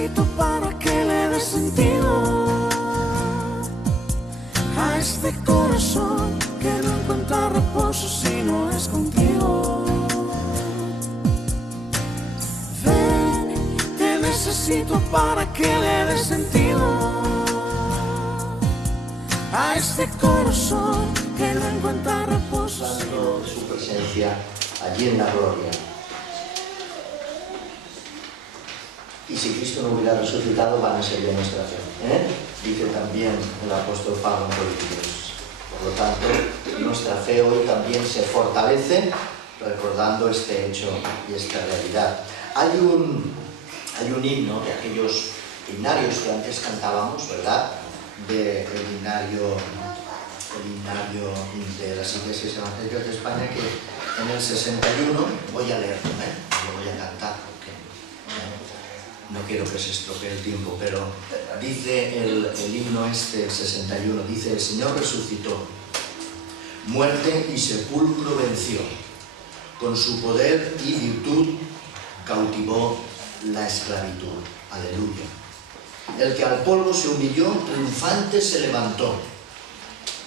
necesito para que le dé sentido a este corazón que no encuentra reposo si no es contigo. Ven, te necesito para que le dé sentido a este corazón que no encuentra reposo. Su presencia allí en la gloria. Y si Cristo no hubiera resucitado, van a ser nuestra fe. Dice también el apóstol Pablo en Corintios. Por lo tanto, nuestra fe hoy también se fortalece recordando este hecho y esta realidad. Hay un himno de aquellos himnarios que antes cantábamos, ¿verdad? Del himnario de las iglesias evangélicas de España, que en el 61, voy a leerlo, lo voy a cantar porque no quiero que se estropee el tiempo, pero dice el himno este, el 61, dice: el Señor resucitó, muerte y sepulcro venció, con su poder y virtud cautivó la esclavitud. Aleluya. El que al polvo se humilló, triunfante se levantó,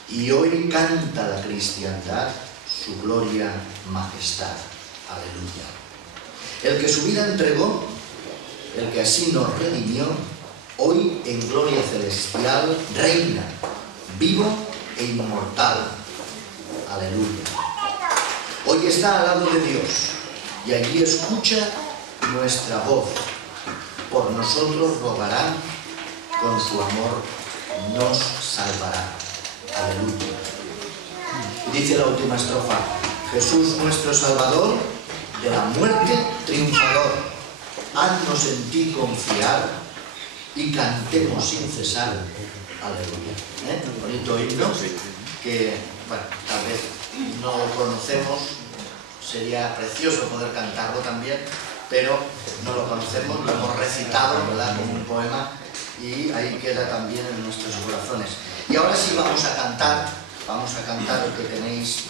y hoy canta la cristiandad su gloria, majestad. Aleluya. El que su vida entregó, el que así nos redimió, hoy en gloria celestial reina, vivo e inmortal. Aleluya. Hoy está al lado de Dios y allí escucha nuestra voz. Por nosotros rogará, con su amor nos salvará. Aleluya. Y dice la última estrofa: Jesús nuestro Salvador, de la muerte triunfador, haznos en ti confiar y cantemos sin cesar. Aleluya. Un bonito himno que, bueno, tal vez no lo conocemos, sería precioso poder cantarlo también, pero no lo conocemos, lo hemos recitado, ¿verdad?, como un poema, y ahí queda también en nuestros corazones. Y ahora sí vamos a cantar el que tenéis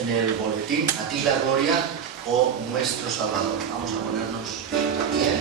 en el boletín: A ti la gloria, oh nuestro Salvador. Vamos a ponernos también.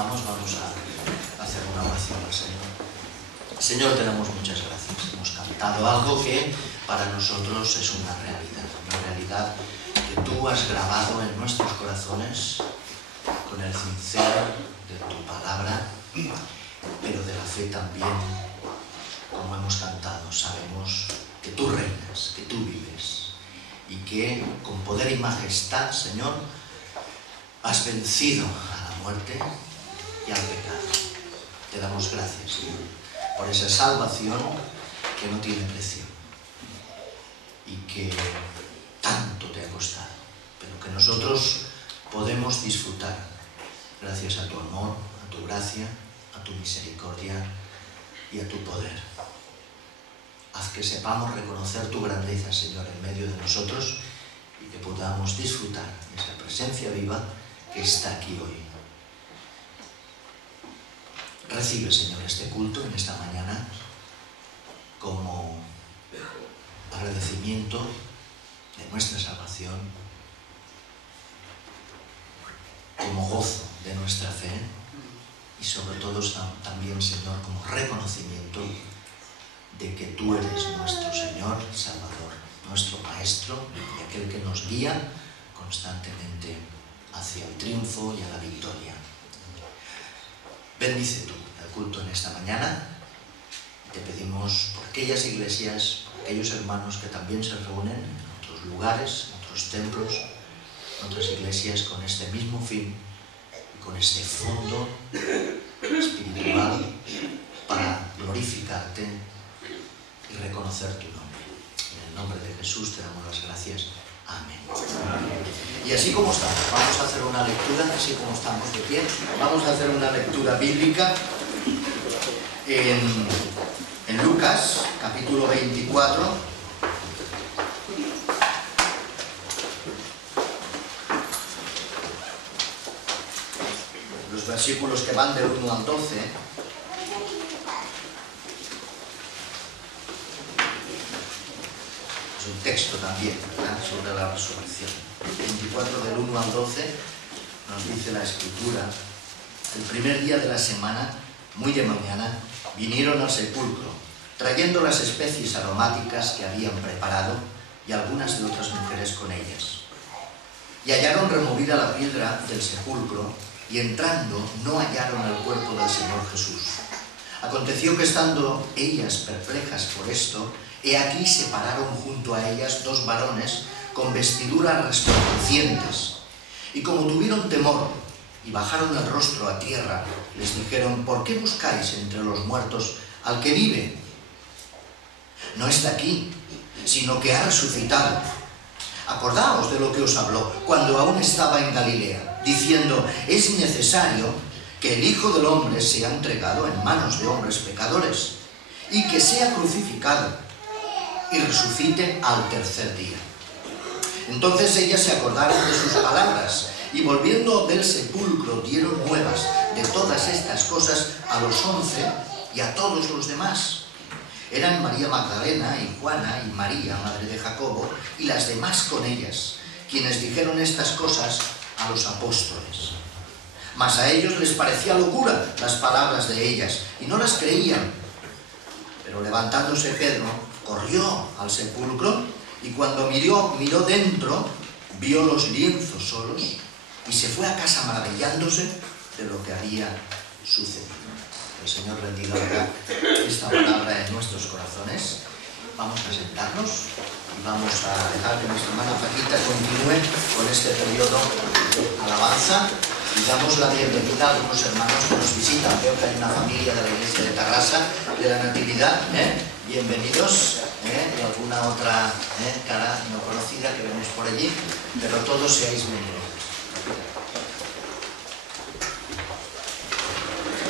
comenzamos, vamos a hacer una oración al Señor. Señor, te damos muchas gracias. Hemos cantado algo que para nosotros es una realidad que tú has grabado en nuestros corazones con el cincel de tu palabra, pero de la fe también. Como hemos cantado, sabemos que tú reinas, que tú vives y que con poder y majestad, Señor, has vencido a la muerte y al pecado. Te damos gracias, Señor, por esa salvación que no tiene precio y que tanto te ha costado, pero que nosotros podemos disfrutar gracias a tu amor, a tu gracia, a tu misericordia y a tu poder. Haz que sepamos reconocer tu grandeza, Señor, en medio de nosotros y que podamos disfrutar de esa presencia viva que está aquí hoy. Recibe, Señor, este culto en esta mañana como agradecimiento de nuestra salvación, como gozo de nuestra fe y sobre todo también, Señor, como reconocimiento de que tú eres nuestro Señor, Salvador, nuestro Maestro y aquel que nos guía constantemente hacia el triunfo y a la victoria. Bendice tú el culto en esta mañana. Te pedimos por aquellas iglesias, por aquellos hermanos que también se reúnen en otros lugares, en otros templos, en otras iglesias con este mismo fin y con este fondo espiritual para glorificarte y reconocer tu nombre. En el nombre de Jesús te damos las gracias. Amén. Y así como estamos, vamos a hacer una lectura, así como estamos de pie, vamos a hacer una lectura bíblica en Lucas, capítulo 24. Los versículos que van del 1 al 12. Es un texto también, ¿verdad?, sobre la resurrección. 24 del 1 al 12 nos dice la Escritura: el primer día de la semana, muy de mañana, vinieron al sepulcro, trayendo las especies aromáticas que habían preparado y algunas de otras mujeres con ellas. Y hallaron removida la piedra del sepulcro, y entrando no hallaron el cuerpo del Señor Jesús. Aconteció que estando ellas perplejas por esto, he aquí se pararon junto a ellas dos varones con vestiduras resplandecientes, y como tuvieron temor y bajaron el rostro a tierra, les dijeron: ¿por qué buscáis entre los muertos al que vive? No está aquí, sino que ha resucitado. Acordaos de lo que os habló cuando aún estaba en Galilea, diciendo: es necesario que el Hijo del Hombre sea entregado en manos de hombres pecadores, y que sea crucificado, y resucite al tercer día. Entonces ellas se acordaron de sus palabras, y volviendo del sepulcro dieron nuevas de todas estas cosas a los 11 y a todos los demás. Eran María Magdalena y Juana y María, madre de Jacobo, y las demás con ellas, quienes dijeron estas cosas a los apóstoles. Mas a ellos les parecía locura las palabras de ellas, y no las creían. Pero levantándose Pedro, corrió al sepulcro, y cuando miró dentro, vio los lienzos solos, y se fue a casa maravillándose de lo que había sucedido. El Señor bendiga esta palabra en nuestros corazones. Vamos a sentarnos y vamos a dejar que nuestra hermana Paquita continúe con este periodo de alabanza, y damos la bienvenida a algunos hermanos que nos visitan. Veo que hay una familia de la iglesia de Tarrasa, de la Natividad, bienvenidos, y alguna otra cara no conocida que vemos por allí, pero todos seáis bienvenidos.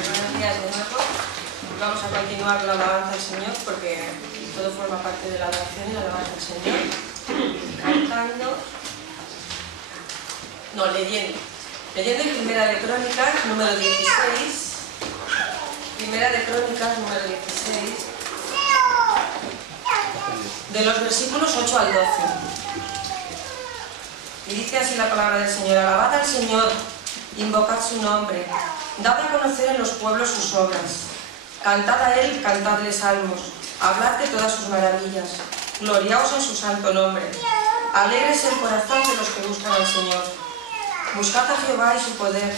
Buenos días de nuevo. Vamos a continuar la alabanza al Señor, porque todo forma parte de la adoración y la alabanza al Señor. Cantando, no, leyendo en Primera de Crónicas, número 16. Primera de Crónicas, número 16. De los versículos 8 al 12. Y dice así la palabra del Señor: alabad al Señor, invocad su nombre, Dad a conocer en los pueblos sus obras. Cantad a él, cantadle salmos. Hablad de todas sus maravillas. Gloriaos en su santo nombre. Alégrese el corazón de los que buscan al Señor. Buscad a Jehová y su poder.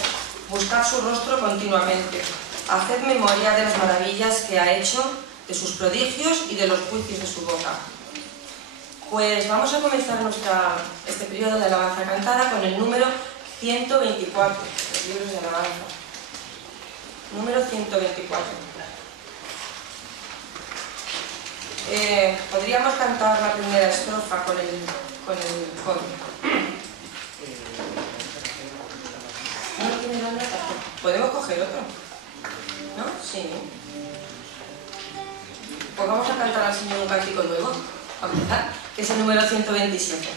Buscad su rostro continuamente. Haced memoria de las maravillas que ha hecho, de sus prodigios y de los juicios de su boca. Pues vamos a comenzar este periodo de alabanza cantada con el número 124, los libros de alabanza. Número 124. Podríamos cantar la primera estrofa con el coro. ¿No tiene la nota? ¿Podemos coger otro? ¿No? Sí. Pues vamos a cantar al Señor un cántico nuevo, a empezar, que es el número 127.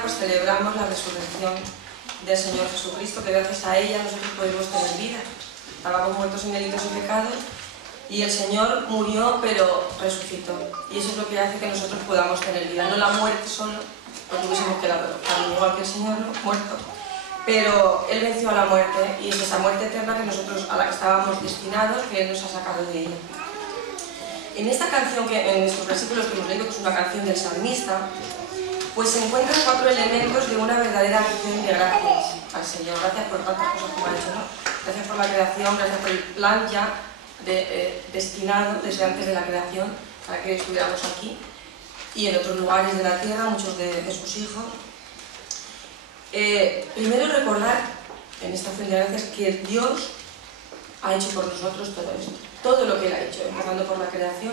Pues celebramos la resurrección del Señor Jesucristo, que gracias a ella nosotros podemos tener vida. Estábamos muertos en delitos y pecados y el Señor murió pero resucitó, y eso es lo que hace que nosotros podamos tener vida, no la muerte solo, porque hubiésemos quedado igual que el Señor, ¿no? Muerto, pero Él venció a la muerte, y es esa muerte eterna que nosotros, a la que estábamos destinados, que Él nos ha sacado de ella. En esta canción, en estos versículos que hemos leído, que es una canción del salmista, pues se encuentran 4 elementos de una verdadera acción de gracias al Señor. Gracias por tantas cosas como ha hecho, ¿no? Gracias por la creación, gracias por el plan ya destinado desde antes de la creación para que estuviéramos aquí y en otros lugares de la tierra, muchos de sus hijos. Primero recordar en esta acción de gracias que Dios ha hecho por nosotros todo esto, todo lo que Él ha hecho, empezando por la creación,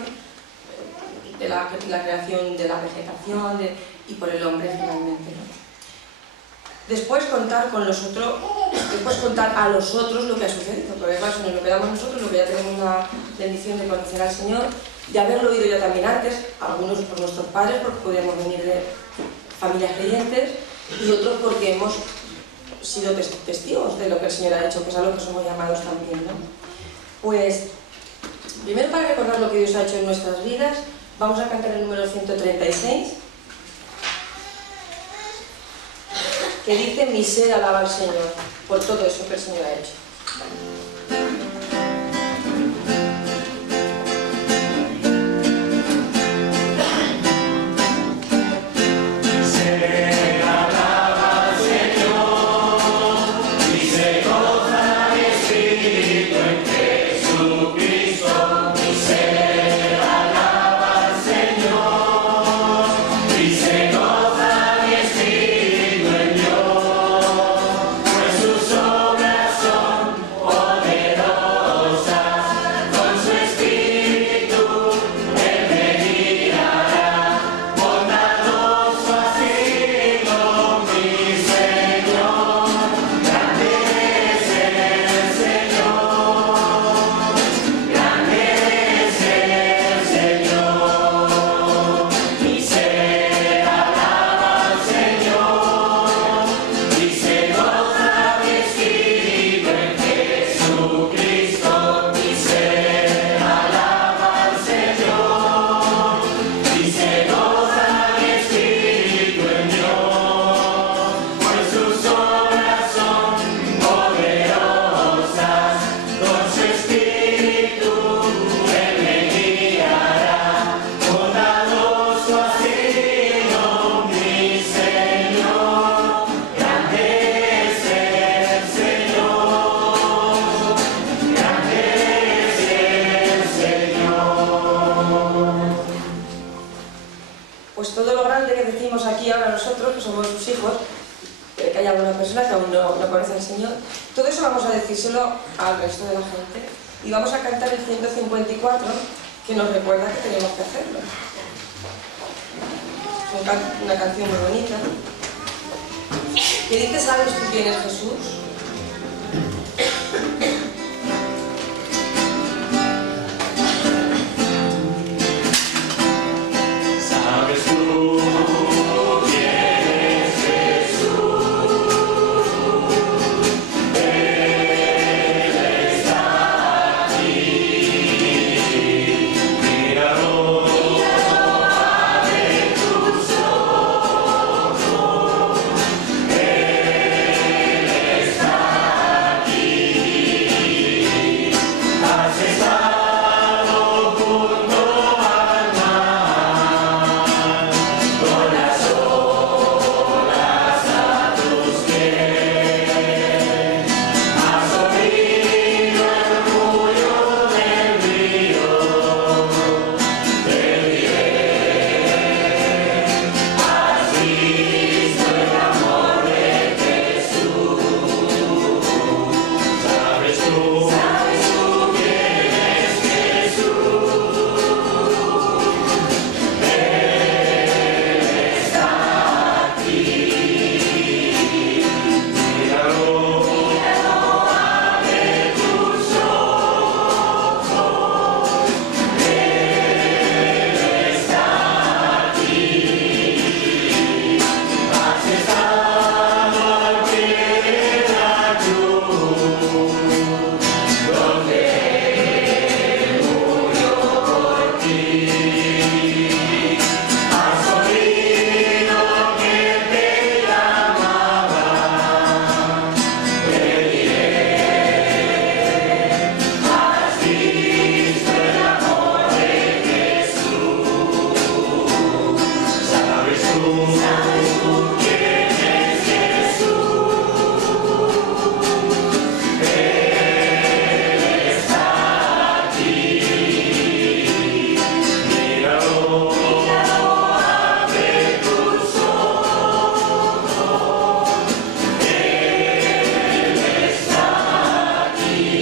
la creación de la vegetación y por el hombre finalmente, ¿no? Después contar a los otros lo que ha sucedido, porque claro, si nos lo quedamos nosotros, lo que ya tenemos la bendición de conocer al Señor, de haberlo oído ya también antes, algunos por nuestros padres, porque podíamos venir de familias creyentes, y otros porque hemos sido testigos de lo que el Señor ha hecho, que es a lo que somos llamados también, ¿no? Pues, primero, para recordar lo que Dios ha hecho en nuestras vidas, vamos a cantar el número 136, que dice: mi ser alaba al Señor por todo eso que el Señor ha hecho. Pues sus obras son nosotros, que somos sus hijos, que haya alguna persona que aún no conoce al Señor. Todo eso vamos a decírselo al resto de la gente. Y vamos a cantar el 154, que nos recuerda que tenemos que hacerlo. Es una canción muy bonita. Que dice, ¿sabes tú quién es Jesús? ¿Sabes tú quién es Jesús? Él está aquí. Míralo, abre tus ojos. Él está aquí. Has estado junto al mar, con las olas a tus pies. Has oído el murmullo del río. Te diré, has visto el amor de Jesús. ¿Sabes tú quién es Jesús? Él está aquí. Míralo, abre tus ojos. Él está aquí. Has estado al pie de la cruz, donde Él murió por ti. Has oído que te llamaba. Te diré, has visto el amor de Jesús. ¿Sabes tú quién es Jesús? Él está aquí. Míralo, abre tus ojos. Él está aquí.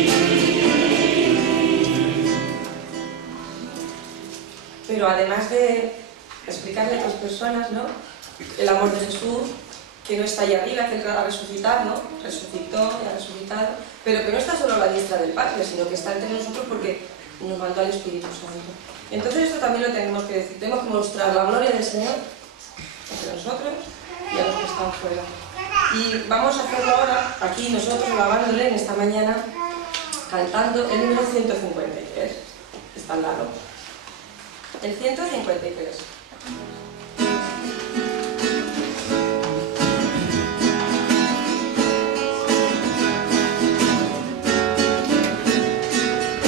Pero además de explicarle a otras personas, ¿no?, el amor de Jesús, que no está ahí arriba, que Él ha resucitado, ¿no? Resucitó y ha resucitado, pero que no está solo a la diestra del Padre, sino que está entre nosotros porque nos mandó al Espíritu Santo. Entonces esto también lo tenemos que decir, tenemos que mostrar la gloria del Señor entre nosotros y a los que están fuera. Y vamos a hacerlo ahora, aquí nosotros, alabándole en esta mañana, cantando el número 153, está al lado. El 153.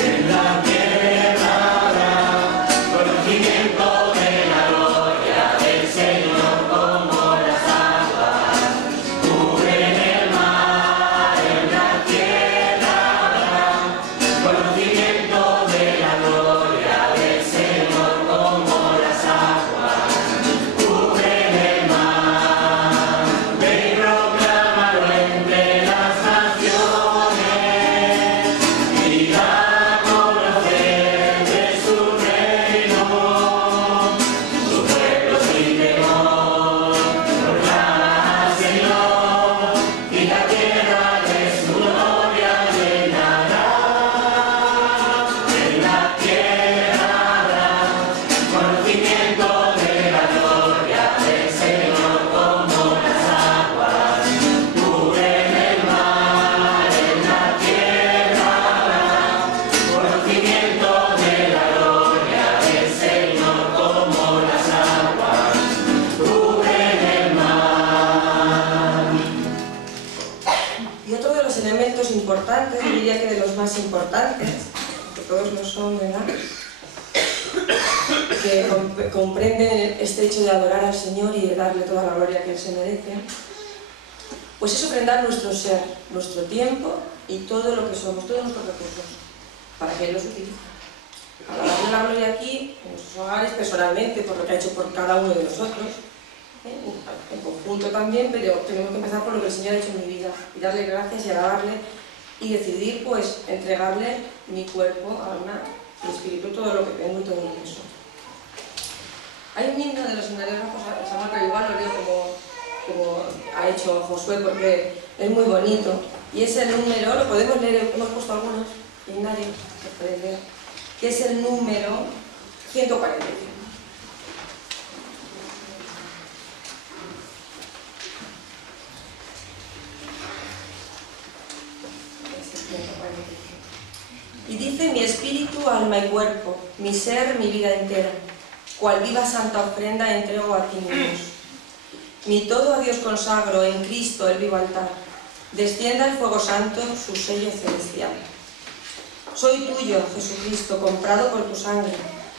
En la tierra habrá conocimiento de la gloria del Señor como las aguas cubren el mar. En la tierra habrá conocimiento de la gloria del Señor como las aguas cubren el mar. Ven y proclámalo entre las naciones y da a conocer de su reino. Su pueblo sin temor proclama al Señor y la tierra de su gloria llenará. En la tierra habrá conocimiento de la gloria del Señor como las aguas cubren el mar. En la tierra habrá conocimiento de la gloria del Señor como las aguas cubren el mar. Y otro de los elementos importantes, yo diría que de los más importantes, que todos lo son, ¿verdad?, que comprenden este hecho de adorar al Señor y de darle toda la gloria que Él se merece, pues es ofrendar nuestro ser, nuestro tiempo y todo lo que somos, todos nuestros recursos, para que Él los utilice. Para darle la gloria aquí, en nuestros hogares, personalmente, por lo que ha hecho por cada uno de nosotros, en conjunto también, pero tenemos que empezar por lo que el Señor ha hecho en mi vida, y darle gracias y alabarle, y decidir pues entregarle mi cuerpo, alma y espíritu, todo lo que tengo y todo lo que soy. Hay un himno de los seminaristas, Samuel, pero igual lo leo como ha hecho Josué, porque es muy bonito, y es el número, lo podemos leer, hemos puesto algunos himnarios, que pueden leer, que es el número 145. Y dice: mi espíritu, alma y cuerpo, mi ser, mi vida entera, cual viva santa ofrenda entrego a ti, mi Dios. Mi todo a Dios consagro, en Cristo el vivo altar, descienda el fuego santo, su sello celestial. Soy tuyo, Jesucristo, comprado por tu sangre,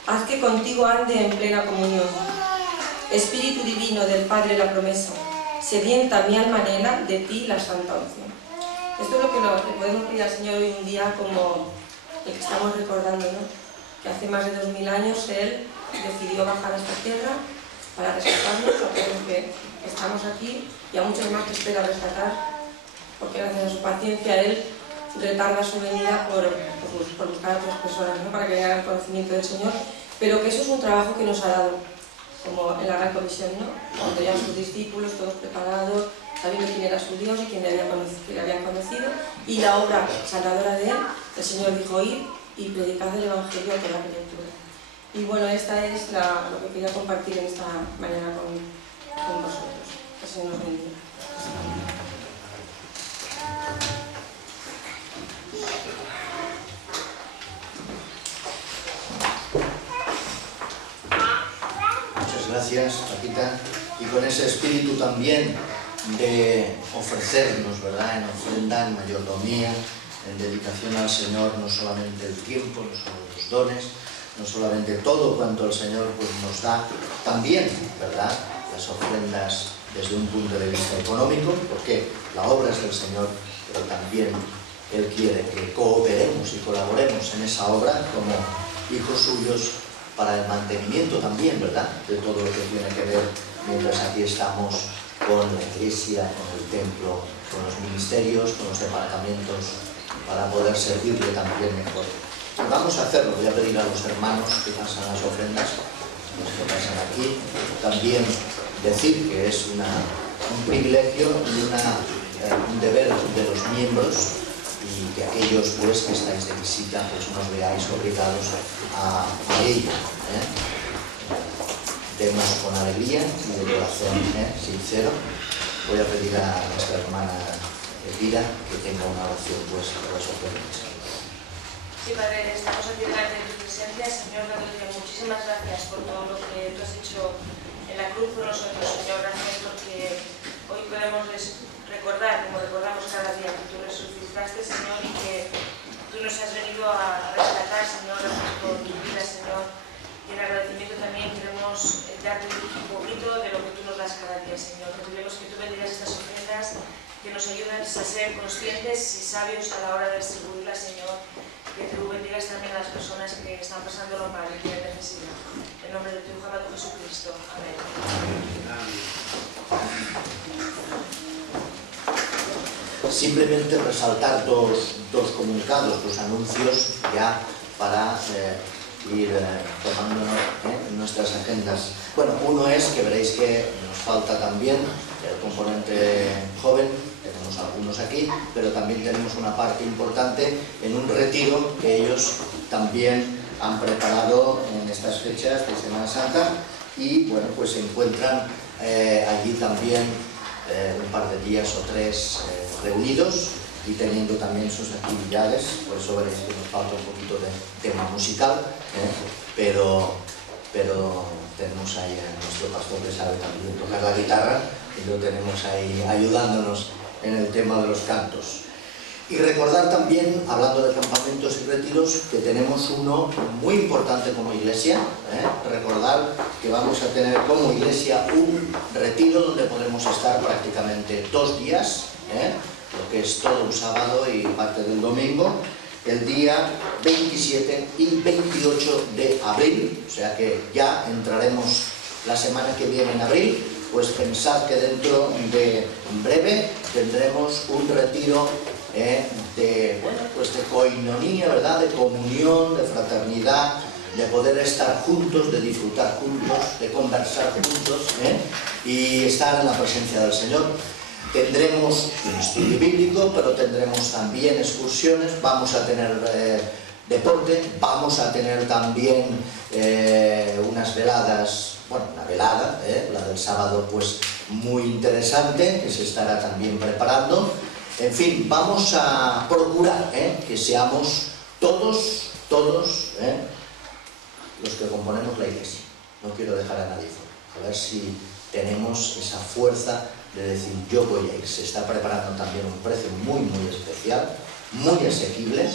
haz que contigo ande en plena comunión. Espíritu divino del Padre la promesa, sedienta mi alma anhela de ti la santa unción. Esto es lo que le podemos pedir al Señor hoy un día, como el que estamos recordando, ¿no? Que hace más de 2000 años Él decidió bajar a esta tierra para rescatarnos, a todos los que estamos aquí y a muchos más que espera rescatar, porque gracias a su paciencia Él retarda su venida por buscar a otras personas, ¿no? Para que hagan conocimiento del Señor, pero que eso es un trabajo que nos ha dado, como en la Gran Comisión, ¿no? Cuando ya sus discípulos, todos preparados, sabiendo quién era su Dios y quién le habían conocido, y la obra salvadora de Él, el Señor dijo: ir y predicad el Evangelio a toda criatura. Y bueno, esta es lo que quería compartir en esta mañana con vosotros. Que el Señor nos bendiga. Muchas gracias, Paquita. Y con ese espíritu también de ofrecernos, ¿verdad?, en ofrenda, en mayordomía, en dedicación al Señor, no solamente el tiempo, no solo los dones, no solamente todo cuanto el Señor pues, nos da, también, ¿verdad?, las ofrendas desde un punto de vista económico, porque la obra es del Señor, pero también Él quiere que cooperemos y colaboremos en esa obra como hijos suyos para el mantenimiento también, ¿verdad?, de todo lo que tiene que ver mientras aquí estamos con la iglesia, con el templo, con los ministerios, con los departamentos, para poder servirle también mejor. Y vamos a hacerlo. Voy a pedir a los hermanos que pasan las ofrendas, los que pasan aquí, también decir que es un privilegio y un deber de los miembros, y que aquellos pues que estáis de visita pues no os veáis obligados a ello. Demos con alegría y de corazón sincero. Voy a pedir a nuestra hermana Elvira que tenga una oración pues por las ofrendas. Sí, Padre, estamos aquí delante de tu presencia. Señor, dándote muchísimas gracias por todo lo que tú has hecho en la cruz por nosotros. Señor, gracias porque hoy podemos recordar, como recordamos cada día, que tú resucitaste, Señor, y que tú nos has venido a rescatar, Señor, por tu vida, Señor. Y en agradecimiento también queremos darte un poquito de lo que tú nos das cada día, Señor. Que pedimos que tú bendigas estas ofrendas, que nos ayudes a ser conscientes y sabios a la hora de distribuirlas, Señor. Que tú bendigas también a las personas que están pasando lo mal y tienen necesidad. En nombre de tu Hijo amado Jesucristo. Amén. Simplemente resaltar dos comunicados, dos anuncios ya para ir tomándonos nuestras agendas. Bueno, uno es que veréis que nos falta también el componente joven, tenemos algunos aquí, pero también tenemos una parte importante en un retiro que ellos también han preparado en estas fechas de Semana Santa, y bueno, pues se encuentran allí también un par de días o tres reunidos y teniendo también sus actividades. Por eso veréis que nos falta un poquito de tema musical, pero tenemos ahí a nuestro pastor que sabe también tocar la guitarra, y lo tenemos ahí ayudándonos en el tema de los cantos. Y recordar también, hablando de campamentos y retiros, que tenemos uno muy importante como iglesia. Recordar que vamos a tener como iglesia un retiro donde podremos estar prácticamente 2 días, lo que es todo un sábado y parte del domingo, el día 27 y 28 de abril, o sea que ya entraremos la semana que viene en abril, pues pensad que dentro de breve tendremos un retiro de coinonía, ¿verdad? De comunión, de fraternidad, de poder estar juntos, de disfrutar juntos, de conversar juntos y estar en la presencia del Señor. Tendremos un estudio bíblico, pero tendremos también excursiones, vamos a tener deporte, vamos a tener también unas veladas, bueno, una velada, la del sábado, pues muy interesante, que se estará también preparando. En fin, vamos a procurar que seamos todos los que componemos la Iglesia. No quiero dejar a nadie fuera. A ver si tenemos esa fuerza de decir, yo voy a ir. Se está preparando también un precio muy especial, muy asequible,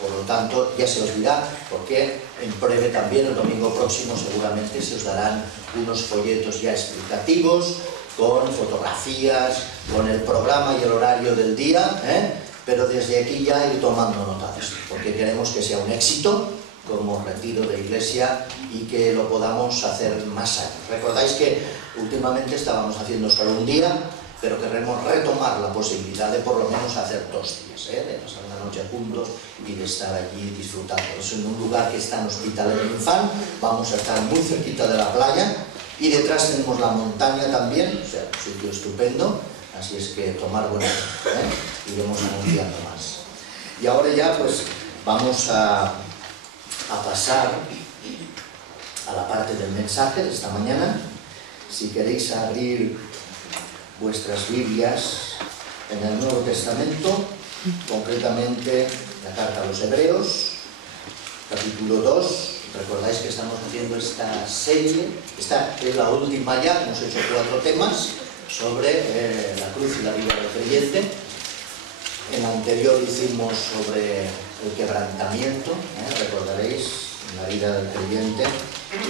por lo tanto ya se os dirá, porque en breve también, el domingo próximo seguramente se os darán unos folletos ya explicativos, con fotografías, con el programa y el horario del día, pero desde aquí ya ir tomando nota de esto, porque queremos que sea un éxito como retiro de iglesia y que lo podamos hacer más años. Recordáis que últimamente estábamos haciendo solo un día, pero queremos retomar la posibilidad de por lo menos hacer 2 días, de pasar una noche juntos y de estar allí disfrutando. Es en un lugar que está en Hospitalet de Infant, vamos a estar muy cerquita de la playa y detrás tenemos la montaña también, o sea, un sitio estupendo, así es que tomar buena nota, iremos anunciando más. Y ahora ya pues vamos a pasar a la parte del mensaje de esta mañana. Si queréis abrir vuestras Biblias en el Nuevo Testamento, concretamente la carta a los Hebreos, capítulo 2. Recordáis que estamos haciendo esta serie, esta es la última ya, hemos hecho 4 temas sobre la cruz y la vida del creyente. En la anterior hicimos sobre el quebrantamiento, recordaréis, en la vida del creyente,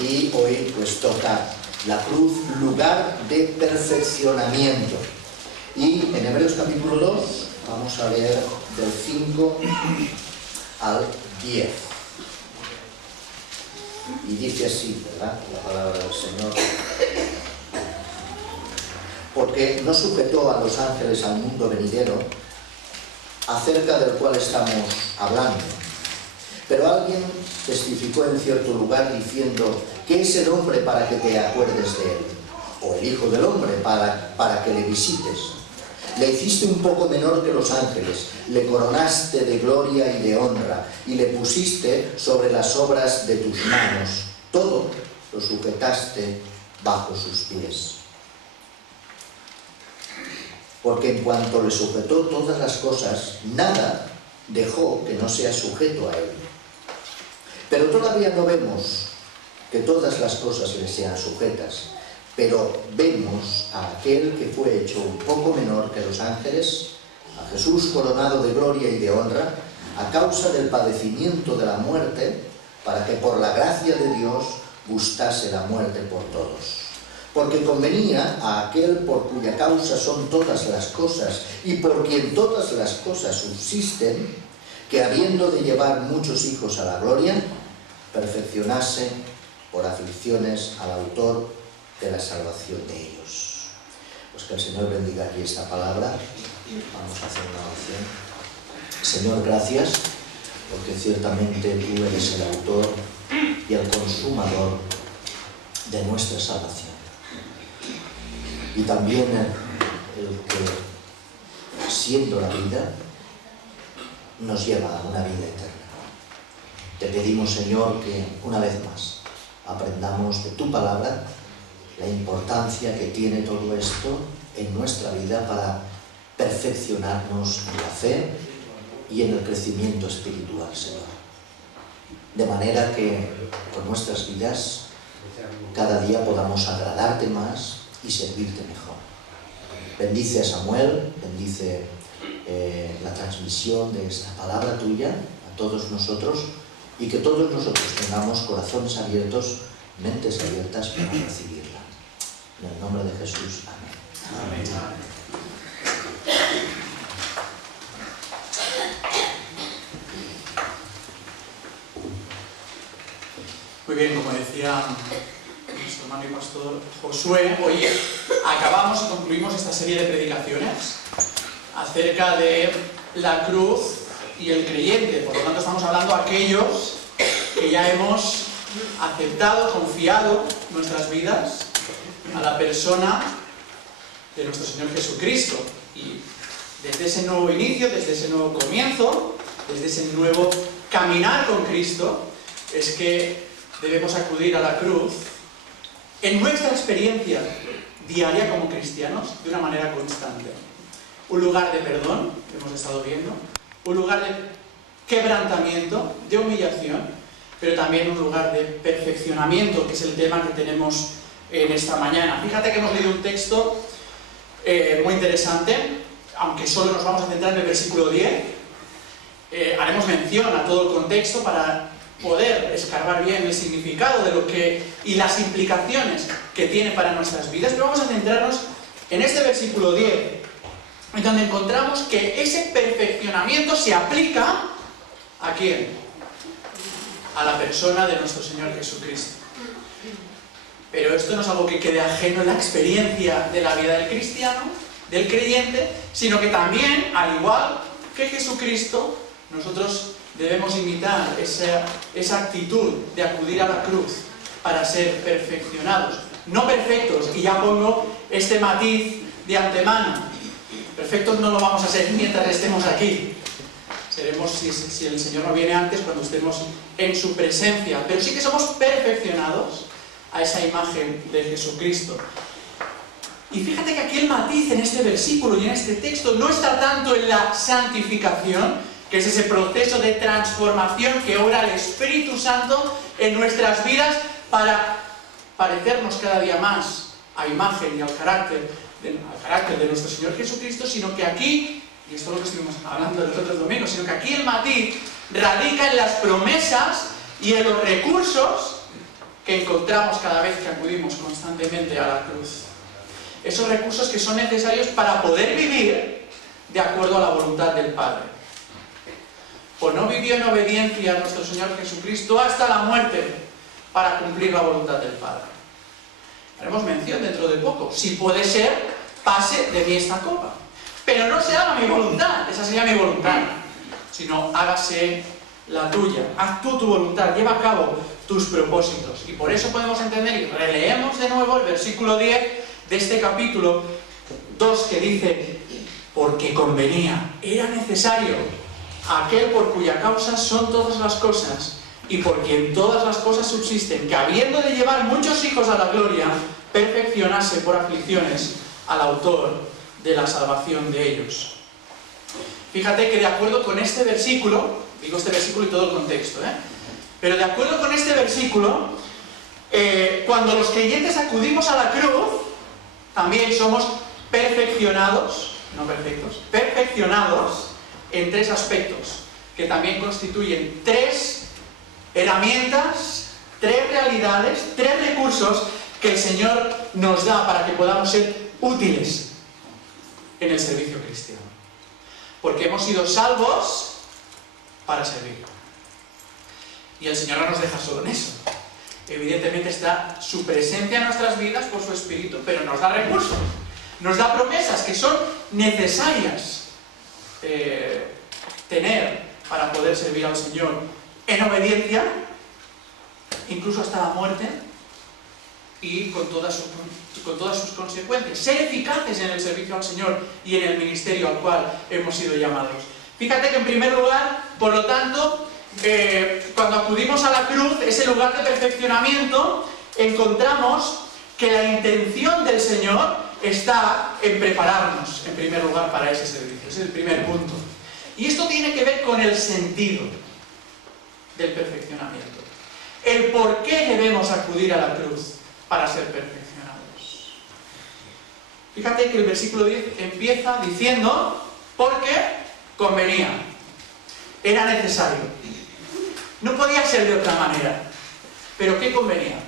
y hoy pues toca la cruz, lugar de perfeccionamiento. Y en Hebreos capítulo 2 vamos a leer del 5 al 10. Y dice así, ¿verdad?, la palabra del Señor: porque no sujetó a los ángeles al mundo venidero, acerca del cual estamos hablando. Pero alguien testificó en cierto lugar diciendo: ¿qué es el hombre para que te acuerdes de él? ¿O el hijo del hombre para que le visites? Le hiciste un poco menor que los ángeles, le coronaste de gloria y de honra, y le pusiste sobre las obras de tus manos. Todo lo sujetaste bajo sus pies. Porque en cuanto le sujetó todas las cosas, nada dejó que no sea sujeto a él. Pero todavía no vemos que todas las cosas le sean sujetas, pero vemos a aquel que fue hecho un poco menor que los ángeles, a Jesús coronado de gloria y de honra, a causa del padecimiento de la muerte, para que por la gracia de Dios gustase la muerte por todos. Porque convenía a aquel por cuya causa son todas las cosas y por quien todas las cosas subsisten, que habiendo de llevar muchos hijos a la gloria, perfeccionase por aflicciones al autor de la salvación de ellos. Pues que el Señor bendiga aquí esta palabra. Vamos a hacer una oración. Señor, gracias, porque ciertamente tú eres el autor y el consumador de nuestra salvación. Y también el que, siendo la vida, nos lleva a una vida eterna. Te pedimos, Señor, que una vez más aprendamos de tu palabra la importancia que tiene todo esto en nuestra vida para perfeccionarnos en la fe y en el crecimiento espiritual, Señor. De manera que con nuestras vidas cada día podamos agradarte más y servirte mejor. Bendice a Samuel, bendice la transmisión de esta palabra tuya a todos nosotros, y que todos nosotros tengamos corazones abiertos, mentes abiertas para recibirla. En el nombre de Jesús, amén. Amén. Muy bien, como decía nuestro hermano y pastor Josué, hoy acabamos y concluimos esta serie de predicaciones acerca de la cruz y el creyente. Por lo tanto, estamos hablando a aquellos que ya hemos aceptado, confiado nuestras vidas a la persona de nuestro Señor Jesucristo. Y desde ese nuevo inicio, desde ese nuevo comienzo, desde ese nuevo caminar con Cristo, es que debemos acudir a la cruz en nuestra experiencia diaria como cristianos de una manera constante. Un lugar de perdón, que hemos estado viendo, un lugar de quebrantamiento, de humillación, pero también un lugar de perfeccionamiento, que es el tema que tenemos en esta mañana. Fíjate que hemos leído un texto muy interesante, aunque solo nos vamos a centrar en el versículo 10. Haremos mención a todo el contexto para poder escarbar bien el significado de lo que y las implicaciones que tiene para nuestras vidas, pero vamos a centrarnos en este versículo 10, en donde encontramos que ese perfeccionamiento se aplica ¿a quién? A la persona de nuestro Señor Jesucristo. Pero esto no es algo que quede ajeno en la experiencia de la vida del cristiano, del creyente, sino que también, al igual que Jesucristo, nosotros debemos imitar esa actitud de acudir a la cruz para ser perfeccionados. No perfectos, y ya pongo este matiz de antemano. Perfectos no lo vamos a ser mientras estemos aquí. Seremos, si el Señor no viene antes, cuando estemos en su presencia. Pero sí que somos perfeccionados a esa imagen de Jesucristo. Y fíjate que aquí el matiz en este versículo y en este texto no está tanto en la santificación, que es ese proceso de transformación que obra el Espíritu Santo en nuestras vidas para parecernos cada día más a imagen y al carácter de nuestro Señor Jesucristo, sino que aquí, y esto es lo que estuvimos hablando los otros domingos, sino que aquí el matiz radica en las promesas y en los recursos que encontramos cada vez que acudimos constantemente a la cruz. Esos recursos que son necesarios para poder vivir de acuerdo a la voluntad del Padre. Pues no vivió en obediencia a nuestro Señor Jesucristo hasta la muerte para cumplir la voluntad del Padre. Haremos mención dentro de poco. Si puede ser, pase de mí esta copa. Pero no se haga mi voluntad, esa sería mi voluntad, sino hágase la tuya. Haz tú tu voluntad, lleva a cabo tus propósitos. Y por eso podemos entender, y releemos de nuevo el versículo 10 de este capítulo 2, que dice: porque convenía, era necesario, aquel por cuya causa son todas las cosas, y por quien todas las cosas subsisten, que habiendo de llevar muchos hijos a la gloria, perfeccionase por aflicciones al autor de la salvación de ellos. Fíjate que de acuerdo con este versículo, digo este versículo y todo el contexto, pero de acuerdo con este versículo, cuando los creyentes acudimos a la cruz, también somos perfeccionados, no perfectos, perfeccionados en tres aspectos, que también constituyen tres herramientas, tres realidades, tres recursos que el Señor nos da para que podamos ser útiles en el servicio cristiano. Porque hemos sido salvos para servir. Y el Señor no nos deja solo en eso. Evidentemente está su presencia en nuestras vidas por su Espíritu, pero nos da recursos, nos da promesas que son necesarias tener para poder servir al Señor en obediencia, incluso hasta la muerte, y con todas sus consecuencias. Ser eficaces en el servicio al Señor y en el ministerio al cual hemos sido llamados. Fíjate que en primer lugar, por lo tanto, cuando acudimos a la cruz, ese lugar de perfeccionamiento, encontramos que la intención del Señor está en prepararnos, en primer lugar, para ese servicio. Ese es el primer punto. Y esto tiene que ver con el sentido del perfeccionamiento. El por qué debemos acudir a la cruz para ser perfeccionados. Fíjate que el versículo 10 empieza diciendo: porque convenía, era necesario. No podía ser de otra manera. ¿Pero qué convenía?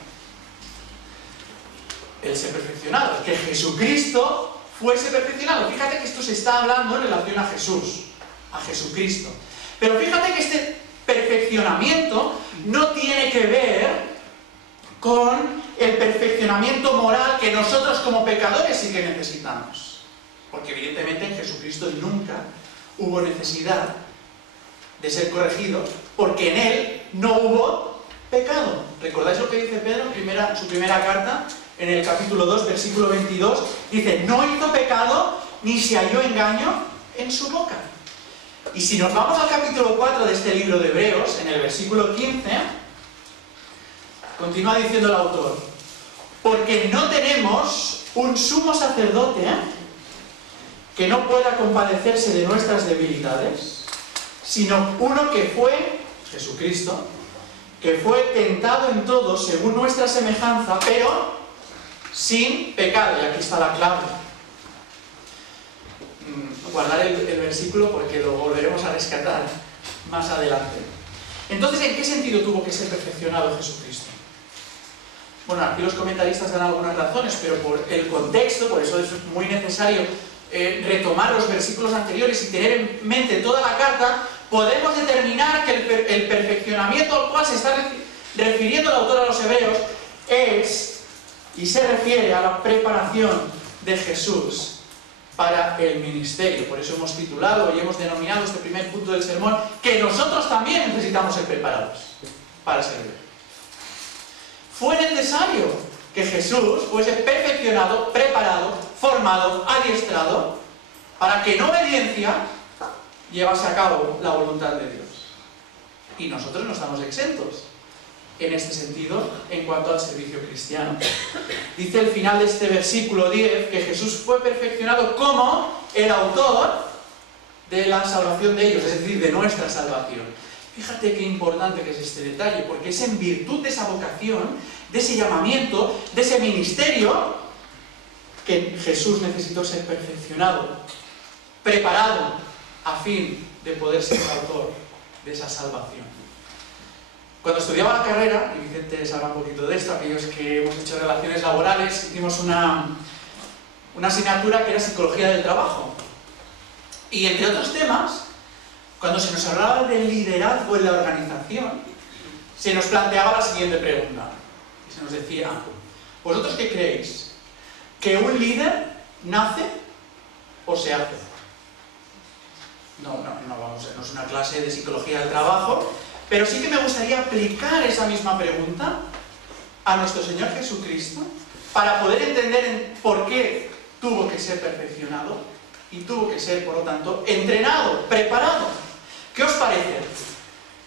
El ser perfeccionado, que Jesucristo fuese perfeccionado. Fíjate que esto se está hablando en relación a Jesús, a Jesucristo. Pero fíjate que este perfeccionamiento no tiene que ver con el perfeccionamiento moral que nosotros como pecadores sí que necesitamos. Porque evidentemente en Jesucristo nunca hubo necesidad de ser corregido, porque en Él no hubo pecado. ¿Recordáis lo que dice Pedro en su primera carta? En el capítulo 2, versículo 22, dice, no hizo pecado ni se halló engaño en su boca. Y si nos vamos al capítulo 4 de este libro de Hebreos, en el versículo 15, continúa diciendo el autor, porque no tenemos un sumo sacerdote que no pueda compadecerse de nuestras debilidades, sino uno que fue, Jesucristo, que fue tentado en todo según nuestra semejanza, pero sin pecado. Y aquí está la clave. Guardar el versículo porque lo volveremos a rescatar más adelante. Entonces, ¿en qué sentido tuvo que ser perfeccionado Jesucristo? Bueno, aquí los comentaristas dan algunas razones, pero por el contexto, por eso es muy necesario retomar los versículos anteriores y tener en mente toda la carta, podemos determinar que el perfeccionamiento al cual se está refiriendo el autor a los hebreos es, y se refiere a la preparación de Jesús para el ministerio. Por eso hemos titulado y hemos denominado este primer punto del sermón que nosotros también necesitamos ser preparados para servir. Fue necesario que Jesús fuese perfeccionado, preparado, formado, adiestrado, para que en obediencia llevase a cabo la voluntad de Dios. Y nosotros no estamos exentos en este sentido en cuanto al servicio cristiano. Dice el final de este versículo 10 que Jesús fue perfeccionado como el autor de la salvación de ellos, es decir, de nuestra salvación. Fíjate qué importante que es este detalle, porque es en virtud de esa vocación, de ese llamamiento, de ese ministerio, que Jesús necesitó ser perfeccionado, preparado, a fin de poder ser el autor de esa salvación. Cuando estudiaba la carrera, y Vicente sabrá un poquito de esto, aquellos que hemos hecho relaciones laborales, hicimos una asignatura que era Psicología del Trabajo. Y entre otros temas, cuando se nos hablaba del liderazgo en la organización, se nos planteaba la siguiente pregunta. Y se nos decía, ¿vosotros qué creéis? ¿Que un líder nace o se hace? No es una clase de Psicología del Trabajo, pero sí que me gustaría aplicar esa misma pregunta a nuestro Señor Jesucristo para poder entender por qué tuvo que ser perfeccionado y tuvo que ser, por lo tanto, entrenado, preparado. ¿Qué os parece?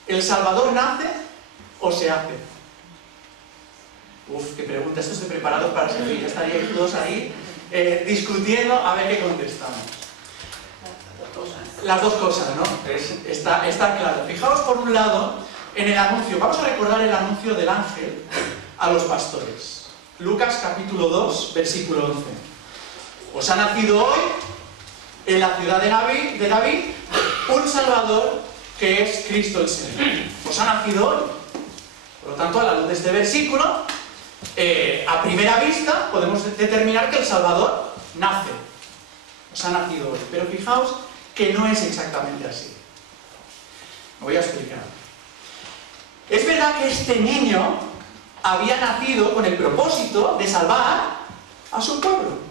¿El Salvador nace o se hace? Uf, qué pregunta. Estos de preparados para servir. Ya estaríais todos ahí discutiendo a ver qué contestamos. Las dos cosas, ¿no? Está claro. Fijaos por un lado en el anuncio. Vamos a recordar el anuncio del ángel a los pastores. Lucas capítulo 2, versículo 11. Os ha nacido hoy en la ciudad de David un Salvador que es Cristo el Señor. Os ha nacido hoy. Por lo tanto, a la luz de este versículo, a primera vista podemos determinar que el Salvador nace. Os ha nacido hoy. Pero fijaos que no es exactamente así. Me voy a explicar. Es verdad que este niño había nacido con el propósito de salvar a su pueblo.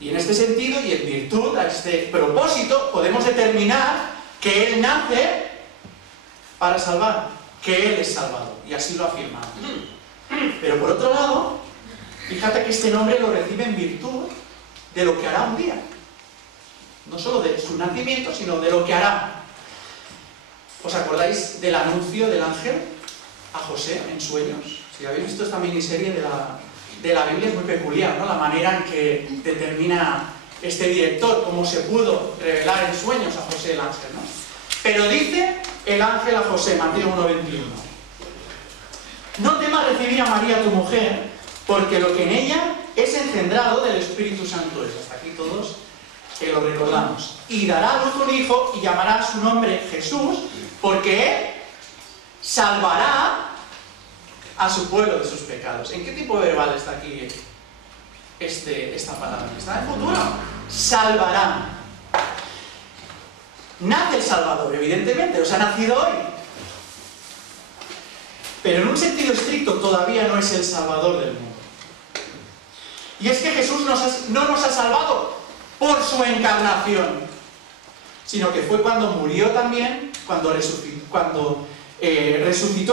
Y en este sentido, y en virtud a este propósito, podemos determinar que Él nace para salvar, que Él es Salvador. Y así lo afirmamos. Pero por otro lado, fíjate que este nombre lo recibe en virtud de lo que hará un día. No solo de su nacimiento, sino de lo que hará. ¿Os acordáis del anuncio del ángel a José en sueños? Si habéis visto esta miniserie de la Biblia, es muy peculiar, ¿no? La manera en que determina este director cómo se pudo revelar en sueños a José el ángel, ¿no? Pero dice el ángel a José, Mateo 1:21, no temas recibir a María tu mujer, porque lo que en ella es engendrado del Espíritu Santo es. Hasta aquí todos que lo recordamos. Y dará a luz un hijo y llamará su nombre Jesús, porque Él salvará a su pueblo de sus pecados. ¿En qué tipo verbal está aquí esta palabra? Está en futuro. Salvará. Nace el Salvador, evidentemente. Os ha nacido hoy. pero en un sentido estricto todavía no es el Salvador del mundo. Y es que Jesús no nos ha salvado por su encarnación, sino que fue cuando murió también, cuando resucitó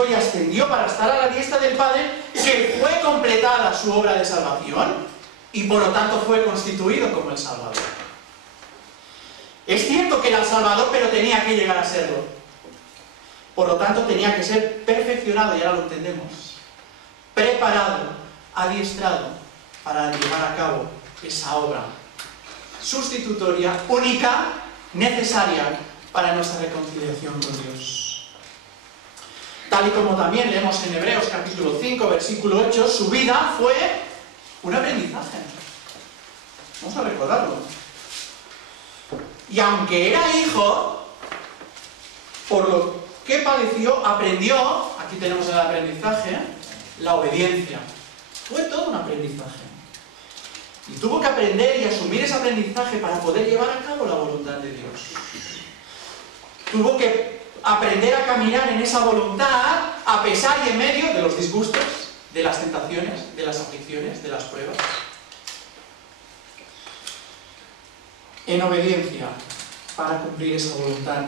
y ascendió para estar a la diestra del Padre, que fue completada su obra de salvación y por lo tanto fue constituido como el Salvador. Es cierto que era el Salvador, pero tenía que llegar a serlo. Por lo tanto tenía que ser perfeccionado, y ahora lo entendemos, preparado, adiestrado para llevar a cabo esa obra sustitutoria, única, necesaria para nuestra reconciliación con Dios. Tal y como también leemos en Hebreos capítulo 5, versículo 8, su vida fue un aprendizaje. Vamos a recordarlo. Y aunque era hijo, por lo que padeció, aprendió, aquí tenemos el aprendizaje, la obediencia. Fue todo un aprendizaje. Y tuvo que aprender y asumir ese aprendizaje para poder llevar a cabo la voluntad de Dios. Tuvo que aprender a caminar en esa voluntad a pesar y en medio de los disgustos, de las tentaciones, de las aflicciones, de las pruebas. En obediencia para cumplir esa voluntad.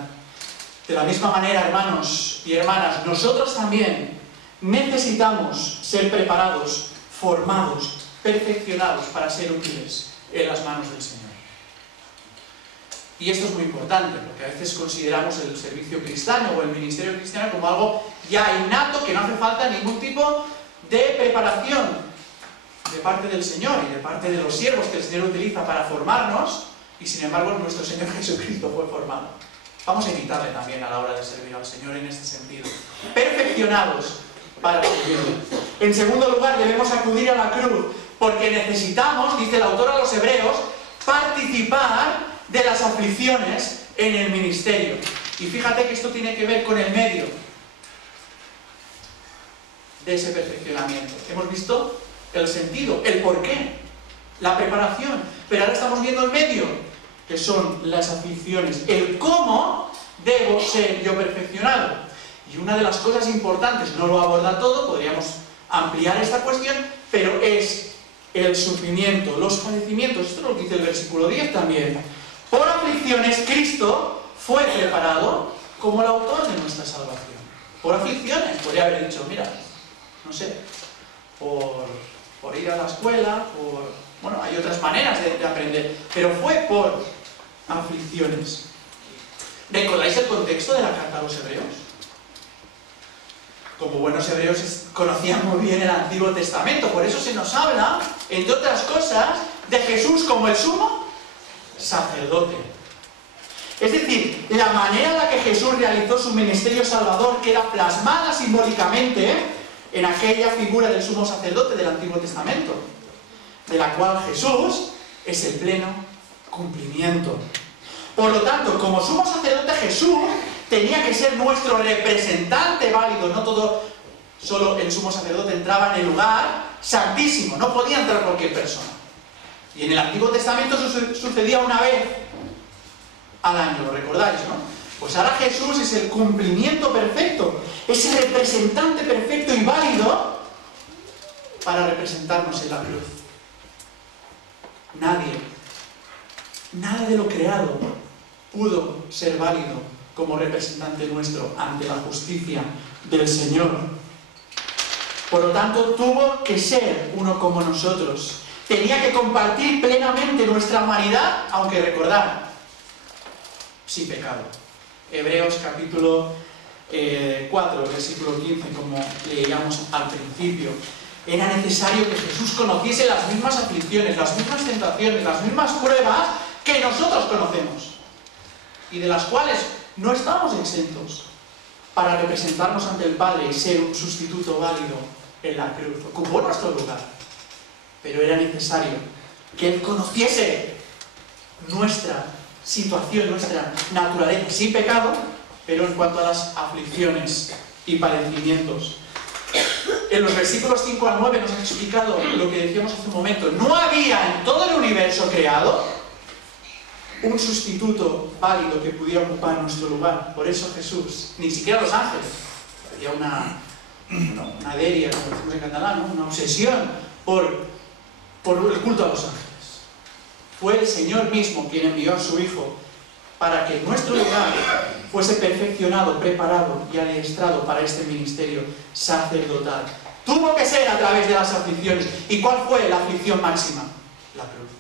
De la misma manera, hermanos y hermanas, nosotros también necesitamos ser preparados, formados, perfeccionados para ser útiles en las manos del Señor. Y esto es muy importante, porque a veces consideramos el servicio cristiano o el ministerio cristiano como algo ya innato, que no hace falta ningún tipo de preparación de parte del Señor y de parte de los siervos que el Señor utiliza para formarnos, y sin embargo nuestro Señor Jesucristo fue formado. Vamos a imitarle también a la hora de servir al Señor en este sentido. Perfeccionados para servirle. En segundo lugar, debemos acudir a la cruz, porque necesitamos, dice el autor a los Hebreos, participar de las aflicciones en el ministerio. Y fíjate que esto tiene que ver con el medio de ese perfeccionamiento. Hemos visto el sentido, el porqué, la preparación, pero ahora estamos viendo el medio, que son las aflicciones, el cómo debo ser yo perfeccionado. Y una de las cosas importantes, no lo aborda todo, podríamos ampliar esta cuestión, pero es el sufrimiento, los padecimientos. Esto es lo que dice el versículo 10 también. Por aflicciones Cristo fue preparado como el autor de nuestra salvación. Por aflicciones, podría haber dicho, mira, no sé, por ir a la escuela, bueno, hay otras maneras de aprender, pero fue por aflicciones. ¿Recordáis el contexto de la carta a los Hebreos? Como buenos hebreos conocían muy bien el Antiguo Testamento, por eso se nos habla, entre otras cosas, de Jesús como el sumo sacerdote. Es decir, la manera en la que Jesús realizó su ministerio salvador queda plasmada simbólicamente en aquella figura del sumo sacerdote del Antiguo Testamento, de la cual Jesús es el pleno cumplimiento. Por lo tanto, como sumo sacerdote, Jesús tenía que ser nuestro representante válido. No solo el sumo sacerdote entraba en el lugar santísimo, no podía entrar cualquier persona. Y en el Antiguo Testamento sucedía una vez al año, ¿lo recordáis, no? Pues ahora Jesús es el cumplimiento perfecto, es el representante perfecto y válido para representarnos en la cruz. Nada de lo creado pudo ser válido como representante nuestro ante la justicia del Señor. Por lo tanto, tuvo que ser uno como nosotros. Tenía que compartir plenamente nuestra humanidad, aunque recordad, sin pecado. Hebreos capítulo 4, versículo 15, como leíamos al principio. Era necesario que Jesús conociese las mismas aflicciones, las mismas tentaciones, las mismas pruebas que nosotros conocemos, y de las cuales no estamos exentos, para representarnos ante el Padre y ser un sustituto válido en la cruz. Ocupó nuestro lugar, pero era necesario que Él conociese nuestra situación, nuestra naturaleza, sin pecado, pero en cuanto a las aflicciones y padecimientos. En los versículos 5 al 9 nos ha explicado lo que decíamos hace un momento. No había en todo el universo creado un sustituto válido que pudiera ocupar nuestro lugar. Por eso Jesús, ni siquiera los ángeles, había una deria, como decimos en catalán, ¿no? Una obsesión por el culto a los ángeles. Fue el Señor mismo quien envió a su Hijo para que nuestro lugar fuese perfeccionado, preparado y adiestrado para este ministerio sacerdotal. Tuvo que ser a través de las aflicciones. ¿Y cuál fue la aflicción máxima? La cruz.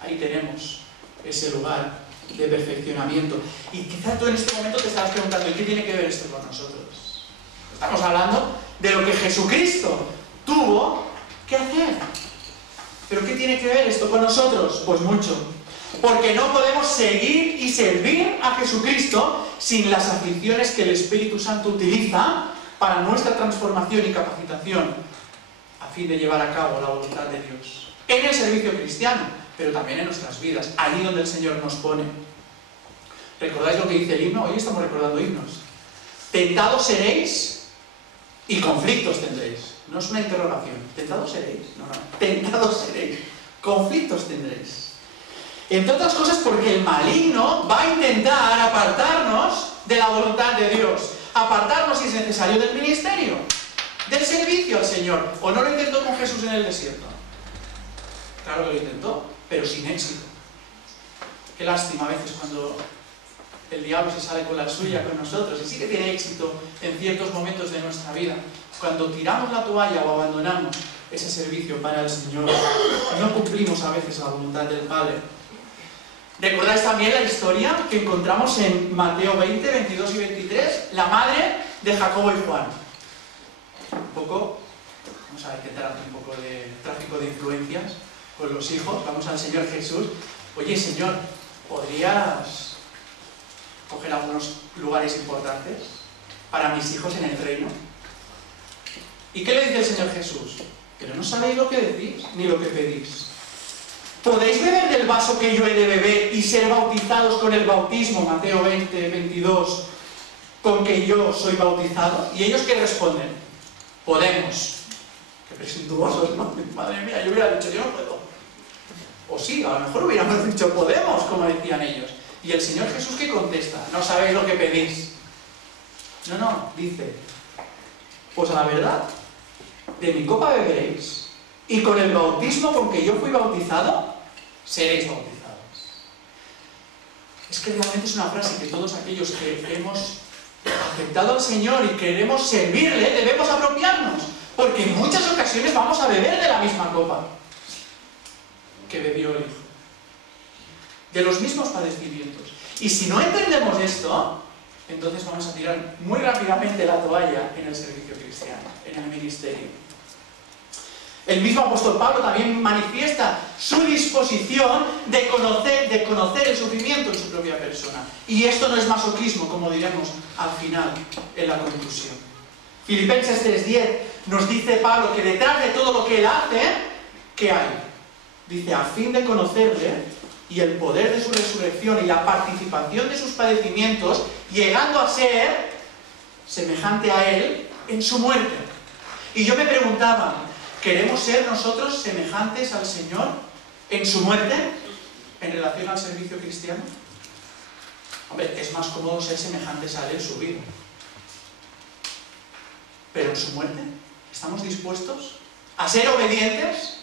Ahí tenemos ese lugar de perfeccionamiento. Y quizá tú en este momento te estabas preguntando, ¿y qué tiene que ver esto con nosotros? Estamos hablando de lo que Jesucristo tuvo que hacer. ¿Pero qué tiene que ver esto con nosotros? Pues mucho. Porque no podemos seguir y servir a Jesucristo sin las aflicciones que el Espíritu Santo utiliza para nuestra transformación y capacitación a fin de llevar a cabo la voluntad de Dios. En el servicio cristiano, pero también en nuestras vidas, allí donde el Señor nos pone. ¿Recordáis lo que dice el himno? Hoy estamos recordando himnos. Tentados seréis y conflictos tendréis. No es una interrogación. ¿Tentados seréis? No. Tentados seréis. Conflictos tendréis. Entre otras cosas porque el maligno va a intentar apartarnos de la voluntad de Dios. Apartarnos, si es necesario, del ministerio, del servicio al Señor. ¿O no lo intentó con Jesús en el desierto? Claro que lo intentó, pero sin éxito. Qué lástima a veces cuando el diablo se sale con la suya con nosotros, y sí que tiene éxito en ciertos momentos de nuestra vida. Cuando tiramos la toalla o abandonamos ese servicio para el Señor, no cumplimos a veces la voluntad del Padre. ¿Recordáis también la historia que encontramos en Mateo 20, 22 y 23? La madre de Jacobo y Juan. Vamos a intentar hacer un poco de tráfico de influencias con los hijos. Vamos al Señor Jesús. Oye, Señor, ¿podrías coger algunos lugares importantes para mis hijos en el reino? ¿Y qué le dice el Señor Jesús? Pero no sabéis lo que decís, ni lo que pedís. ¿Podéis beber del vaso que yo he de beber y ser bautizados con el bautismo, Mateo 20, 22, con que yo soy bautizado? ¿Y ellos qué responden? Podemos. Qué presuntuosos, ¿no? Madre mía, yo hubiera dicho, yo no puedo. O sí, a lo mejor hubiéramos dicho, podemos, como decían ellos. ¿Y el Señor Jesús qué contesta? No sabéis lo que pedís. No, dice, pues a la verdad, de mi copa beberéis, y con el bautismo con que yo fui bautizado, seréis bautizados. Es que realmente es una frase que todos aquellos que hemos aceptado al Señor y queremos servirle, debemos apropiarnos, porque en muchas ocasiones vamos a beber de la misma copa que bebió el Hijo, de los mismos padecimientos. Y si no entendemos esto, entonces vamos a tirar muy rápidamente la toalla en el servicio cristiano, en el ministerio. El mismo apóstol Pablo también manifiesta su disposición de conocer el sufrimiento en su propia persona. Y esto no es masoquismo, como diremos al final, en la conclusión. Filipenses 3:10 nos dice Pablo que detrás de todo lo que él hace, ¿qué hay? Dice, a fin de conocerle y el poder de su resurrección y la participación de sus padecimientos, llegando a ser semejante a él en su muerte. Y yo me preguntaba, ¿queremos ser nosotros semejantes al Señor en su muerte en relación al servicio cristiano? Hombre, es más cómodo ser semejantes a Él en su vida. Pero en su muerte, ¿estamos dispuestos a ser obedientes?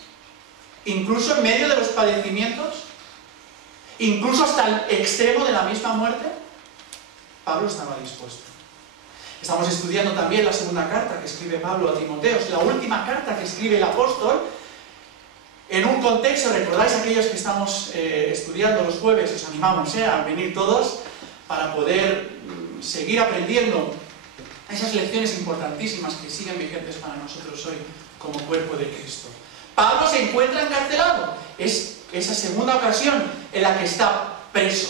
Incluso en medio de los padecimientos, incluso hasta el extremo de la misma muerte. Pablo estaba dispuesto. Estamos estudiando también la segunda carta que escribe Pablo a Timoteo, es la última carta que escribe el apóstol, en un contexto, recordáis aquellos que estamos estudiando los jueves, os animamos a venir todos para poder seguir aprendiendo esas lecciones importantísimas que siguen vigentes para nosotros hoy como cuerpo de Cristo. Pablo se encuentra encarcelado, es esa segunda ocasión en la que está preso,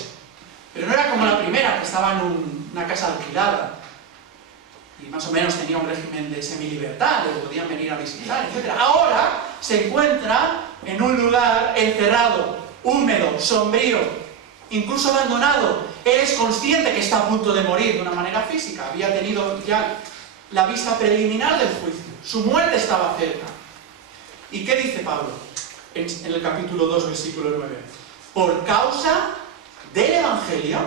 pero no era como la primera, que estaba en una casa alquilada, y más o menos tenía un régimen de semilibertad, le podían venir a visitar, etc. Ahora se encuentra en un lugar encerrado, húmedo, sombrío, incluso abandonado. Él es consciente que está a punto de morir de una manera física, había tenido ya la vista preliminar del juicio, su muerte estaba cerca. ¿Y qué dice Pablo en el capítulo 2, versículo 9? Por causa del Evangelio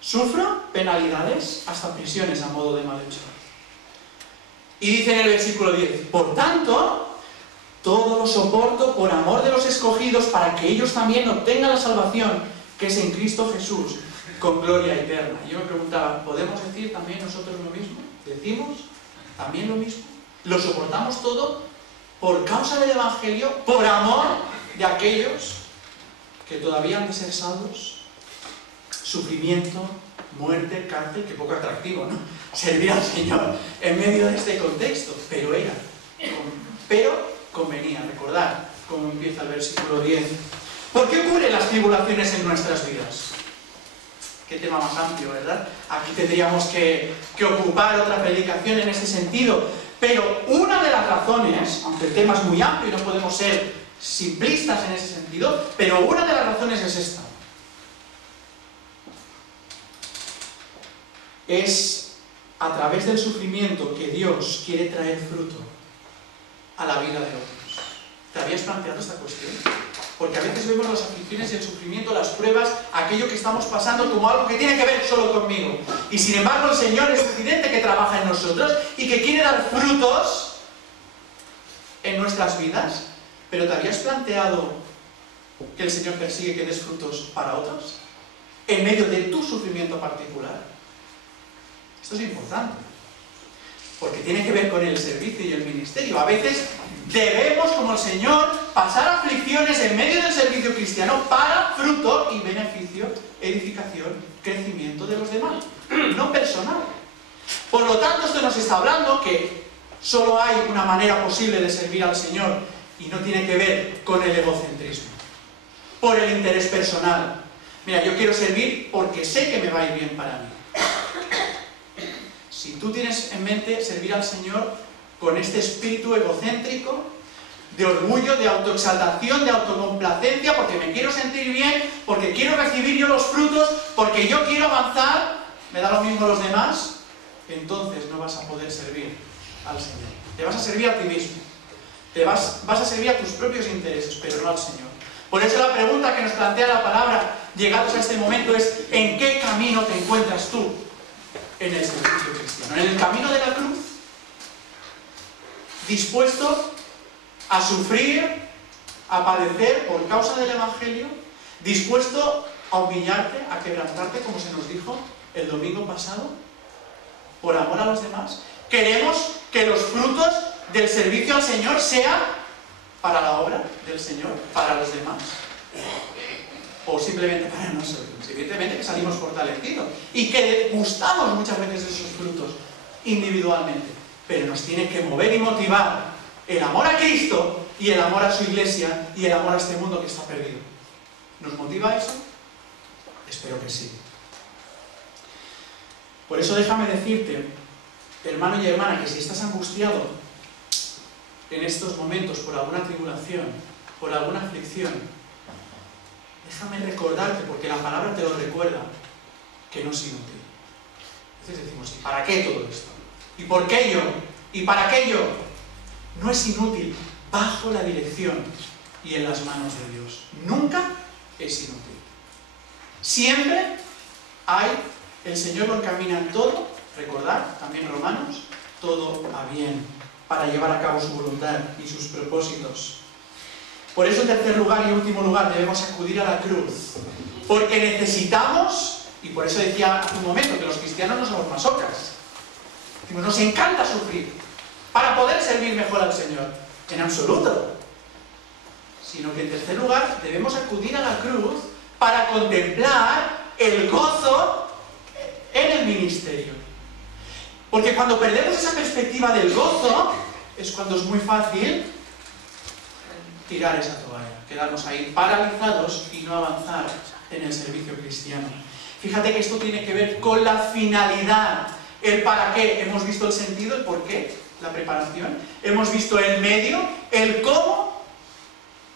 sufro penalidades hasta prisiones a modo de malhechor. Y dice en el versículo 10, por tanto, todo lo soporto por amor de los escogidos para que ellos también obtengan la salvación que es en Cristo Jesús, con gloria eterna. Y yo me preguntaba, ¿podemos decir también nosotros lo mismo? ¿Decimos también lo mismo? ¿Lo soportamos todo por causa del Evangelio, por amor de aquellos que todavía han de ser salvos? Sufrimiento, muerte, cárcel, que poco atractivo, ¿no? Servir al Señor en medio de este contexto, pero convenía. Recordar cómo empieza el versículo 10. ¿Por qué ocurren las tribulaciones en nuestras vidas? Qué tema más amplio, ¿verdad? Aquí tendríamos que ocupar otra predicación en este sentido, pero una de las razones, aunque el tema es muy amplio y no podemos ser simplistas en ese sentido, pero una de las razones es esta. Es a través del sufrimiento que Dios quiere traer fruto a la vida de otros. ¿Te habías planteado esta cuestión? Porque a veces vemos las aflicciones y el sufrimiento, las pruebas, aquello que estamos pasando como algo que tiene que ver solo conmigo. Y sin embargo el Señor es evidente que trabaja en nosotros y que quiere dar frutos en nuestras vidas. ¿Pero te habías planteado que el Señor persigue que des frutos para otros? En medio de tu sufrimiento particular. Esto es importante, porque tiene que ver con el servicio y el ministerio. A veces debemos, como el Señor, pasar aflicciones en medio del servicio cristiano para fruto y beneficio, edificación, crecimiento de los demás, no personal. Por lo tanto, esto nos está hablando que solo hay una manera posible de servir al Señor y no tiene que ver con el egocentrismo, por el interés personal. Mira, yo quiero servir porque sé que me va a ir bien para mí. Si tú tienes en mente servir al Señor con este espíritu egocéntrico, de orgullo, de autoexaltación, de autocomplacencia, porque me quiero sentir bien, porque quiero recibir yo los frutos, porque yo quiero avanzar, me da lo mismo los demás, entonces no vas a poder servir al Señor. Te vas a servir a ti mismo. Vas a servir a tus propios intereses, pero no al Señor. Por eso la pregunta que nos plantea la palabra, llegados a este momento, es ¿en qué camino te encuentras tú en el servicio cristiano? ¿En el camino de la cruz? ¿Dispuesto a sufrir, a padecer por causa del Evangelio? ¿Dispuesto a humillarte, a quebrantarte, como se nos dijo el domingo pasado? ¿Por amor a los demás? ¿Queremos que los frutos del servicio al Señor sean para la obra del Señor, para los demás? ¿O simplemente para nosotros? Evidentemente que salimos fortalecidos y que gustamos muchas veces de esos frutos individualmente, pero nos tiene que mover y motivar el amor a Cristo y el amor a su iglesia y el amor a este mundo que está perdido. ¿Nos motiva eso? Espero que sí. Por eso déjame decirte, hermano y hermana, que si estás angustiado en estos momentos por alguna tribulación, por alguna aflicción, déjame recordarte, porque la palabra te lo recuerda, que no es inútil. Entonces decimos, ¿y para qué todo esto? ¿Y por qué yo? ¿Y para qué yo? No es inútil bajo la dirección y en las manos de Dios. Nunca es inútil. Siempre hay, el Señor lo encamina en todo, recordad, también Romanos, todo va bien, para llevar a cabo su voluntad y sus propósitos. Por eso, en tercer lugar y último lugar, debemos acudir a la cruz. Porque necesitamos, y por eso decía hace un momento, que los cristianos no somos masocas. Nos encanta sufrir para poder servir mejor al Señor. En absoluto. Sino que en tercer lugar, debemos acudir a la cruz para contemplar el gozo en el ministerio. Porque cuando perdemos esa perspectiva del gozo, es cuando es muy fácil tirar esa toalla, quedarnos ahí paralizados y no avanzar en el servicio cristiano. Fíjate que esto tiene que ver con la finalidad, el para qué. Hemos visto el sentido, el por qué, la preparación. Hemos visto el medio, el cómo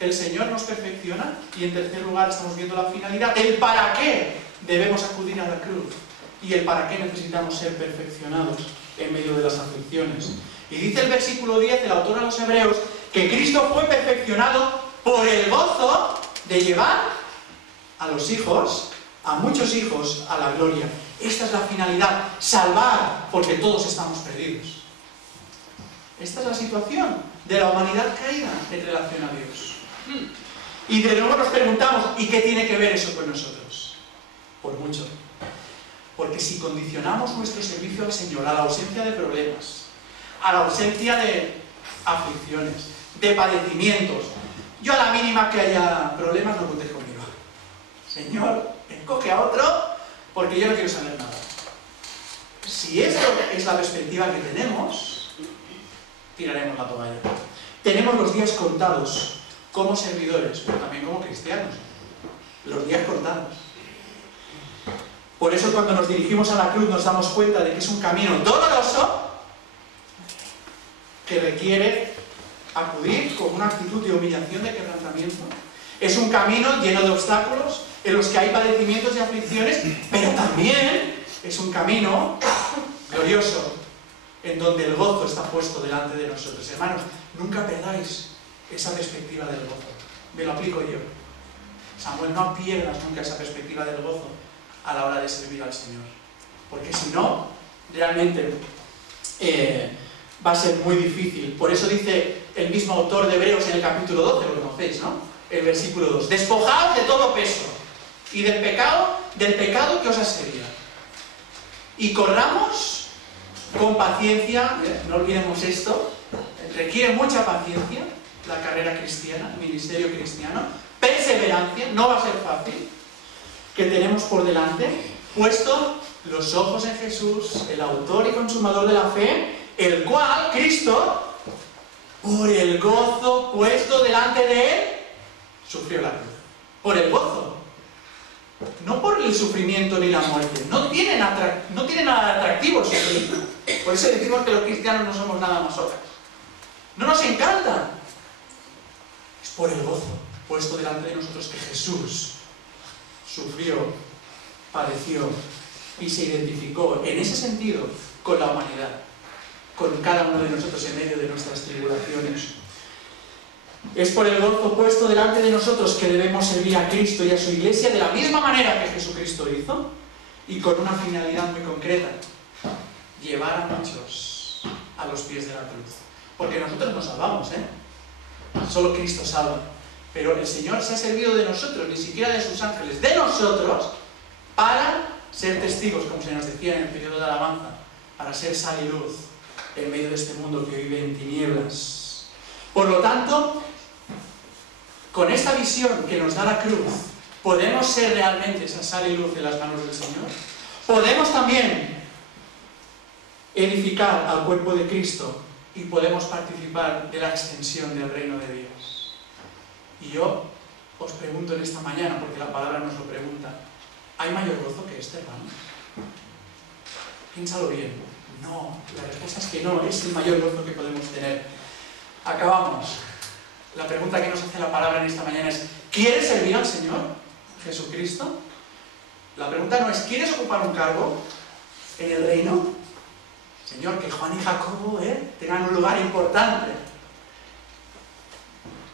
el Señor nos perfecciona. Y en tercer lugar estamos viendo la finalidad, el para qué debemos acudir a la cruz. Y el para qué necesitamos ser perfeccionados en medio de las aflicciones. Y dice el versículo 10, el autor a los Hebreos, que Cristo fue perfeccionado por el gozo de llevar a los hijos, a muchos hijos, a la gloria. Esta es la finalidad, salvar, porque todos estamos perdidos. Esta es la situación de la humanidad caída en relación a Dios. Y de nuevo nos preguntamos, ¿y qué tiene que ver eso con nosotros? Por mucho. Porque si condicionamos nuestro servicio al Señor a la ausencia de problemas, a la ausencia de aflicciones, de padecimientos, yo a la mínima que haya problemas no contéis conmigo. Señor, escoge a otro porque yo no quiero saber nada. Si esto es la perspectiva que tenemos, tiraremos la toalla. Tenemos los días contados como servidores, pero también como cristianos. Los días contados. Por eso cuando nos dirigimos a la cruz nos damos cuenta de que es un camino doloroso que requiere acudir con una actitud de humillación, de quebrantamiento. Es un camino lleno de obstáculos, en los que hay padecimientos y aflicciones, pero también es un camino glorioso, en donde el gozo está puesto delante de nosotros. Hermanos, nunca perdáis esa perspectiva del gozo. Me lo aplico yo. Samuel, no pierdas nunca esa perspectiva del gozo a la hora de servir al Señor. Porque si no, realmente va a ser muy difícil. Por eso dice el mismo autor de Hebreos en el capítulo 12, lo conocéis, ¿no? El versículo 2. Despojaos de todo peso y del pecado que os asedia. Y corramos con paciencia, no olvidemos esto, requiere mucha paciencia la carrera cristiana, el ministerio cristiano, perseverancia, no va a ser fácil, que tenemos por delante, puesto los ojos en Jesús, el autor y consumador de la fe, el cual, Cristo, por el gozo puesto delante de él, sufrió la cruz. Por el gozo. No por el sufrimiento ni la muerte. No tiene nada de atractivo el sufrimiento. Por eso decimos que los cristianos no somos nada nosotros. No nos encanta. Es por el gozo puesto delante de nosotros que Jesús sufrió, padeció y se identificó en ese sentido con la humanidad, con cada uno de nosotros en medio de nuestras tribulaciones. Es por el gozo puesto delante de nosotros que debemos servir a Cristo y a su Iglesia de la misma manera que Jesucristo hizo y con una finalidad muy concreta: llevar a muchos a los pies de la cruz. Porque nosotros nos salvamos, solo Cristo salva. Pero el Señor se ha servido de nosotros, ni siquiera de sus ángeles, de nosotros, para ser testigos, como se nos decía en el periodo de alabanza, para ser sal y luz en medio de este mundo que vive en tinieblas. Por lo tanto, con esta visión que nos da la cruz, ¿podemos ser realmente esa sal y luz en las manos del Señor? Podemos también edificar al cuerpo de Cristo y podemos participar de la extensión del reino de Dios. Y yo os pregunto en esta mañana, porque la palabra nos lo pregunta, ¿hay mayor gozo que este, hermano? Piénsalo bien. No, la respuesta es que no, es el mayor gozo que podemos tener. Acabamos. La pregunta que nos hace la palabra en esta mañana es: ¿quieres servir al Señor Jesucristo? La pregunta no es: ¿quieres ocupar un cargo en el reino? Señor, que Juan y Jacobo tengan un lugar importante.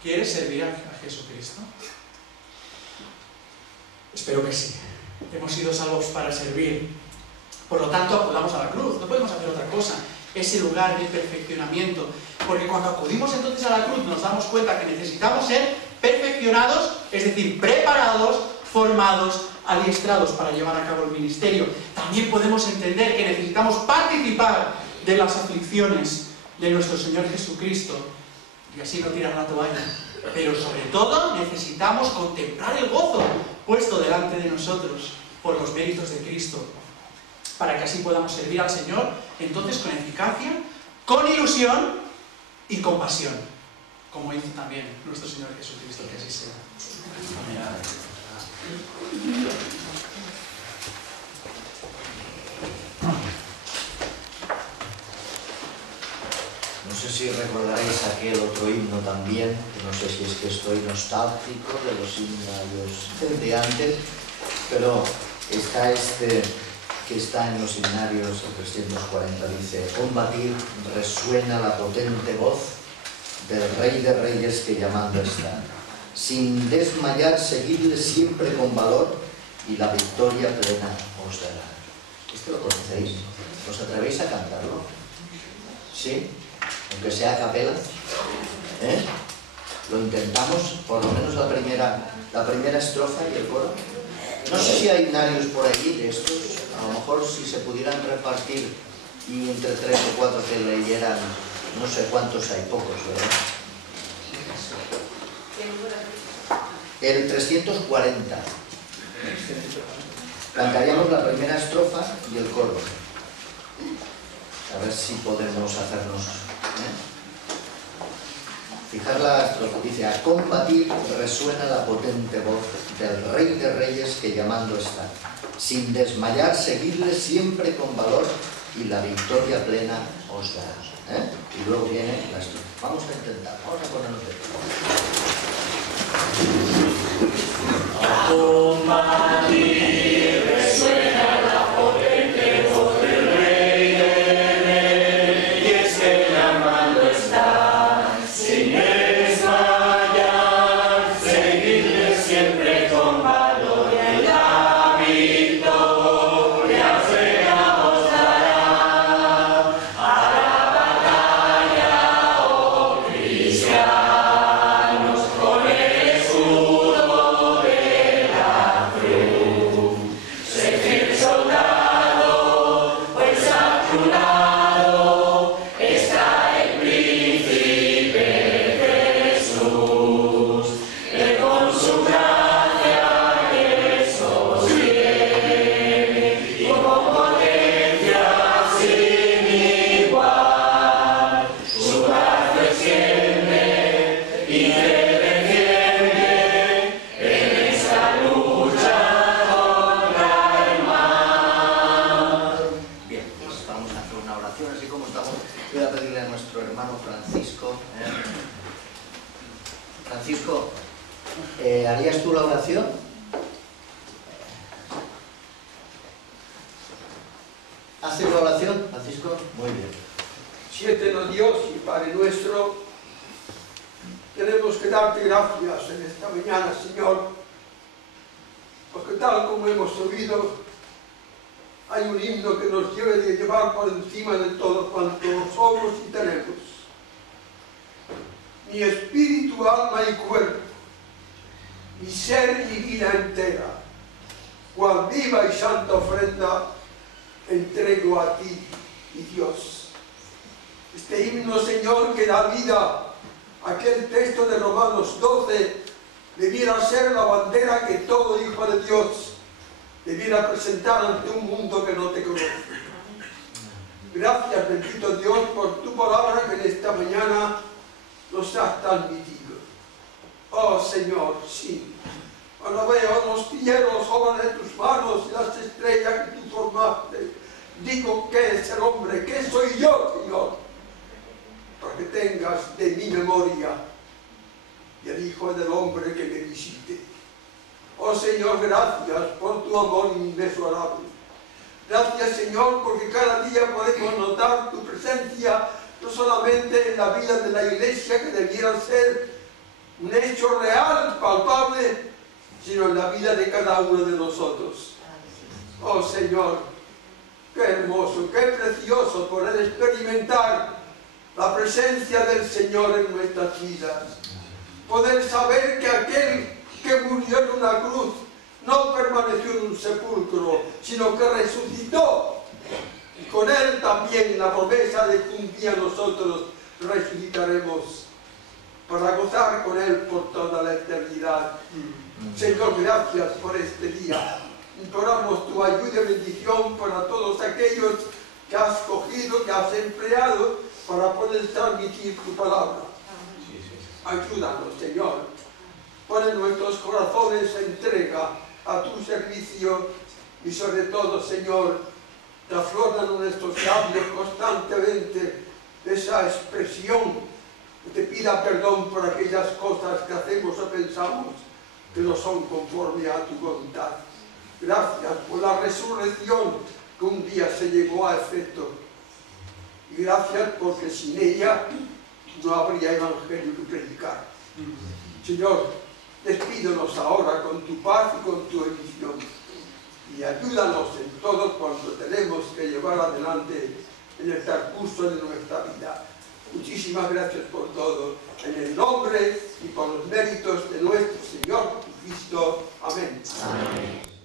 ¿Quieres servir a Jesucristo? Espero que sí. Hemos sido salvos para servir. Por lo tanto, acudamos a la cruz. No podemos hacer otra cosa. Ese lugar de perfeccionamiento. Porque cuando acudimos entonces a la cruz nos damos cuenta que necesitamos ser perfeccionados, es decir, preparados, formados, adiestrados para llevar a cabo el ministerio. También podemos entender que necesitamos participar de las aflicciones de nuestro Señor Jesucristo y así no tirar la toalla. Pero sobre todo necesitamos contemplar el gozo puesto delante de nosotros por los méritos de Cristo, para que así podamos servir al Señor entonces con eficacia, con ilusión y con pasión, como hizo también nuestro Señor Jesucristo. Que así sea. Amén. No sé si recordaréis aquel otro himno también, que no sé si es que estoy nostálgico de los himnarios de antes, pero está este que está en los himnarios, el 340, dice: combatir resuena la potente voz del Rey de Reyes que llamando está. Sin desmayar, seguidle siempre con valor y la victoria plena os dará. ¿Esto lo conocéis? ¿Os atrevéis a cantarlo? ¿Sí? aunque sea a capela, ¿eh? Lo intentamos, por lo menos la primera estrofa y el coro. No sé si hay narios por allí de estos, a lo mejor si se pudieran repartir y entre 3 o 4 que leyeran, no sé cuántos hay, pocos, ¿verdad? El 340. Cantaríamos la primera estrofa y el coro. A ver si podemos hacernos... Fijar la estrofa, dice: a combatir resuena la potente voz del Rey de Reyes que llamando está. Sin desmayar, seguidle siempre con valor y la victoria plena os dará. Y luego viene la estrofa. Vamos a intentar, vamos a ponernos de A combatir resuena la potente voz del Rey de Reyes que llamando está. Sin desmayar, seguidle siempre con valor y la victoria plena os dará. A la batalla, oh cristianos, con el escudo de la cruz. Sé fiel soldado, pues a tu lado está el príncipe Jesús, que con su gracia Él sostiene y con potencia sin igual su brazo extiende y te defiende en esta lucha contra el mal. Bien, pues vamos a hacer una oración, así como estamos. Voy a pedirle a nuestro hermano Francisco. Francisco, ¿harías tú la oración? ¿Haces la oración, Francisco? Muy bien. Siéntenos Dios y Padre nuestro, tenemos que darte gracias en esta mañana, Señor, porque tal como hemos oído, hay un himno que nos debe de llevar por encima de todo cuanto somos y tenemos. Mi espíritu, alma y cuerpo, mi ser y vida entera, cual viva y santa ofrenda, entrego a ti, mi Dios. Este himno, Señor, que da vida a aquel texto de Romanos 12, debiera ser la bandera que todo hijo de Dios debiera presentar ante un mundo que no te conoce. Gracias, bendito Dios, por tu palabra que en esta mañana nos has transmitido. Oh Señor, sí, cuando veo los cielos, obra de tus manos y las estrellas que tú formaste, digo, ¿qué es el hombre? ¿Qué soy yo, Señor? Para que tengas de mi memoria y el Hijo del Hombre que me visite. Oh Señor, gracias por tu amor inmesurable. Gracias, Señor, porque cada día podemos notar tu presencia, no solamente en la vida de la Iglesia, que debiera ser un hecho real, palpable, sino en la vida de cada uno de nosotros. Oh Señor, qué hermoso, qué precioso poder experimentar la presencia del Señor en nuestras vidas. Poder saber que aquel que murió en una cruz no permaneció en un sepulcro, sino que resucitó. Y con él también la promesa de que un día nosotros resucitaremos para gozar con él por toda la eternidad. Señor, gracias por este día. Imploramos tu ayuda y bendición para todos aquellos que has cogido, que has empleado para poder transmitir tu palabra. Ayúdanos, Señor. Pon en nuestros corazones entrega a tu servicio y sobre todo, Señor, te afloran nuestros labios constantemente esa expresión que te pida perdón por aquellas cosas que hacemos o pensamos que no son conforme a tu voluntad. Gracias por la resurrección que un día se llevó a efecto. Y gracias porque sin ella no habría evangelio que predicar. Señor, despídenos ahora con tu paz y con tu bendición. Y ayúdanos en todo cuanto tenemos que llevar adelante en el transcurso de nuestra vida. Muchísimas gracias por todo. En el nombre y por los méritos de nuestro Señor Jesucristo. Amén. Amén.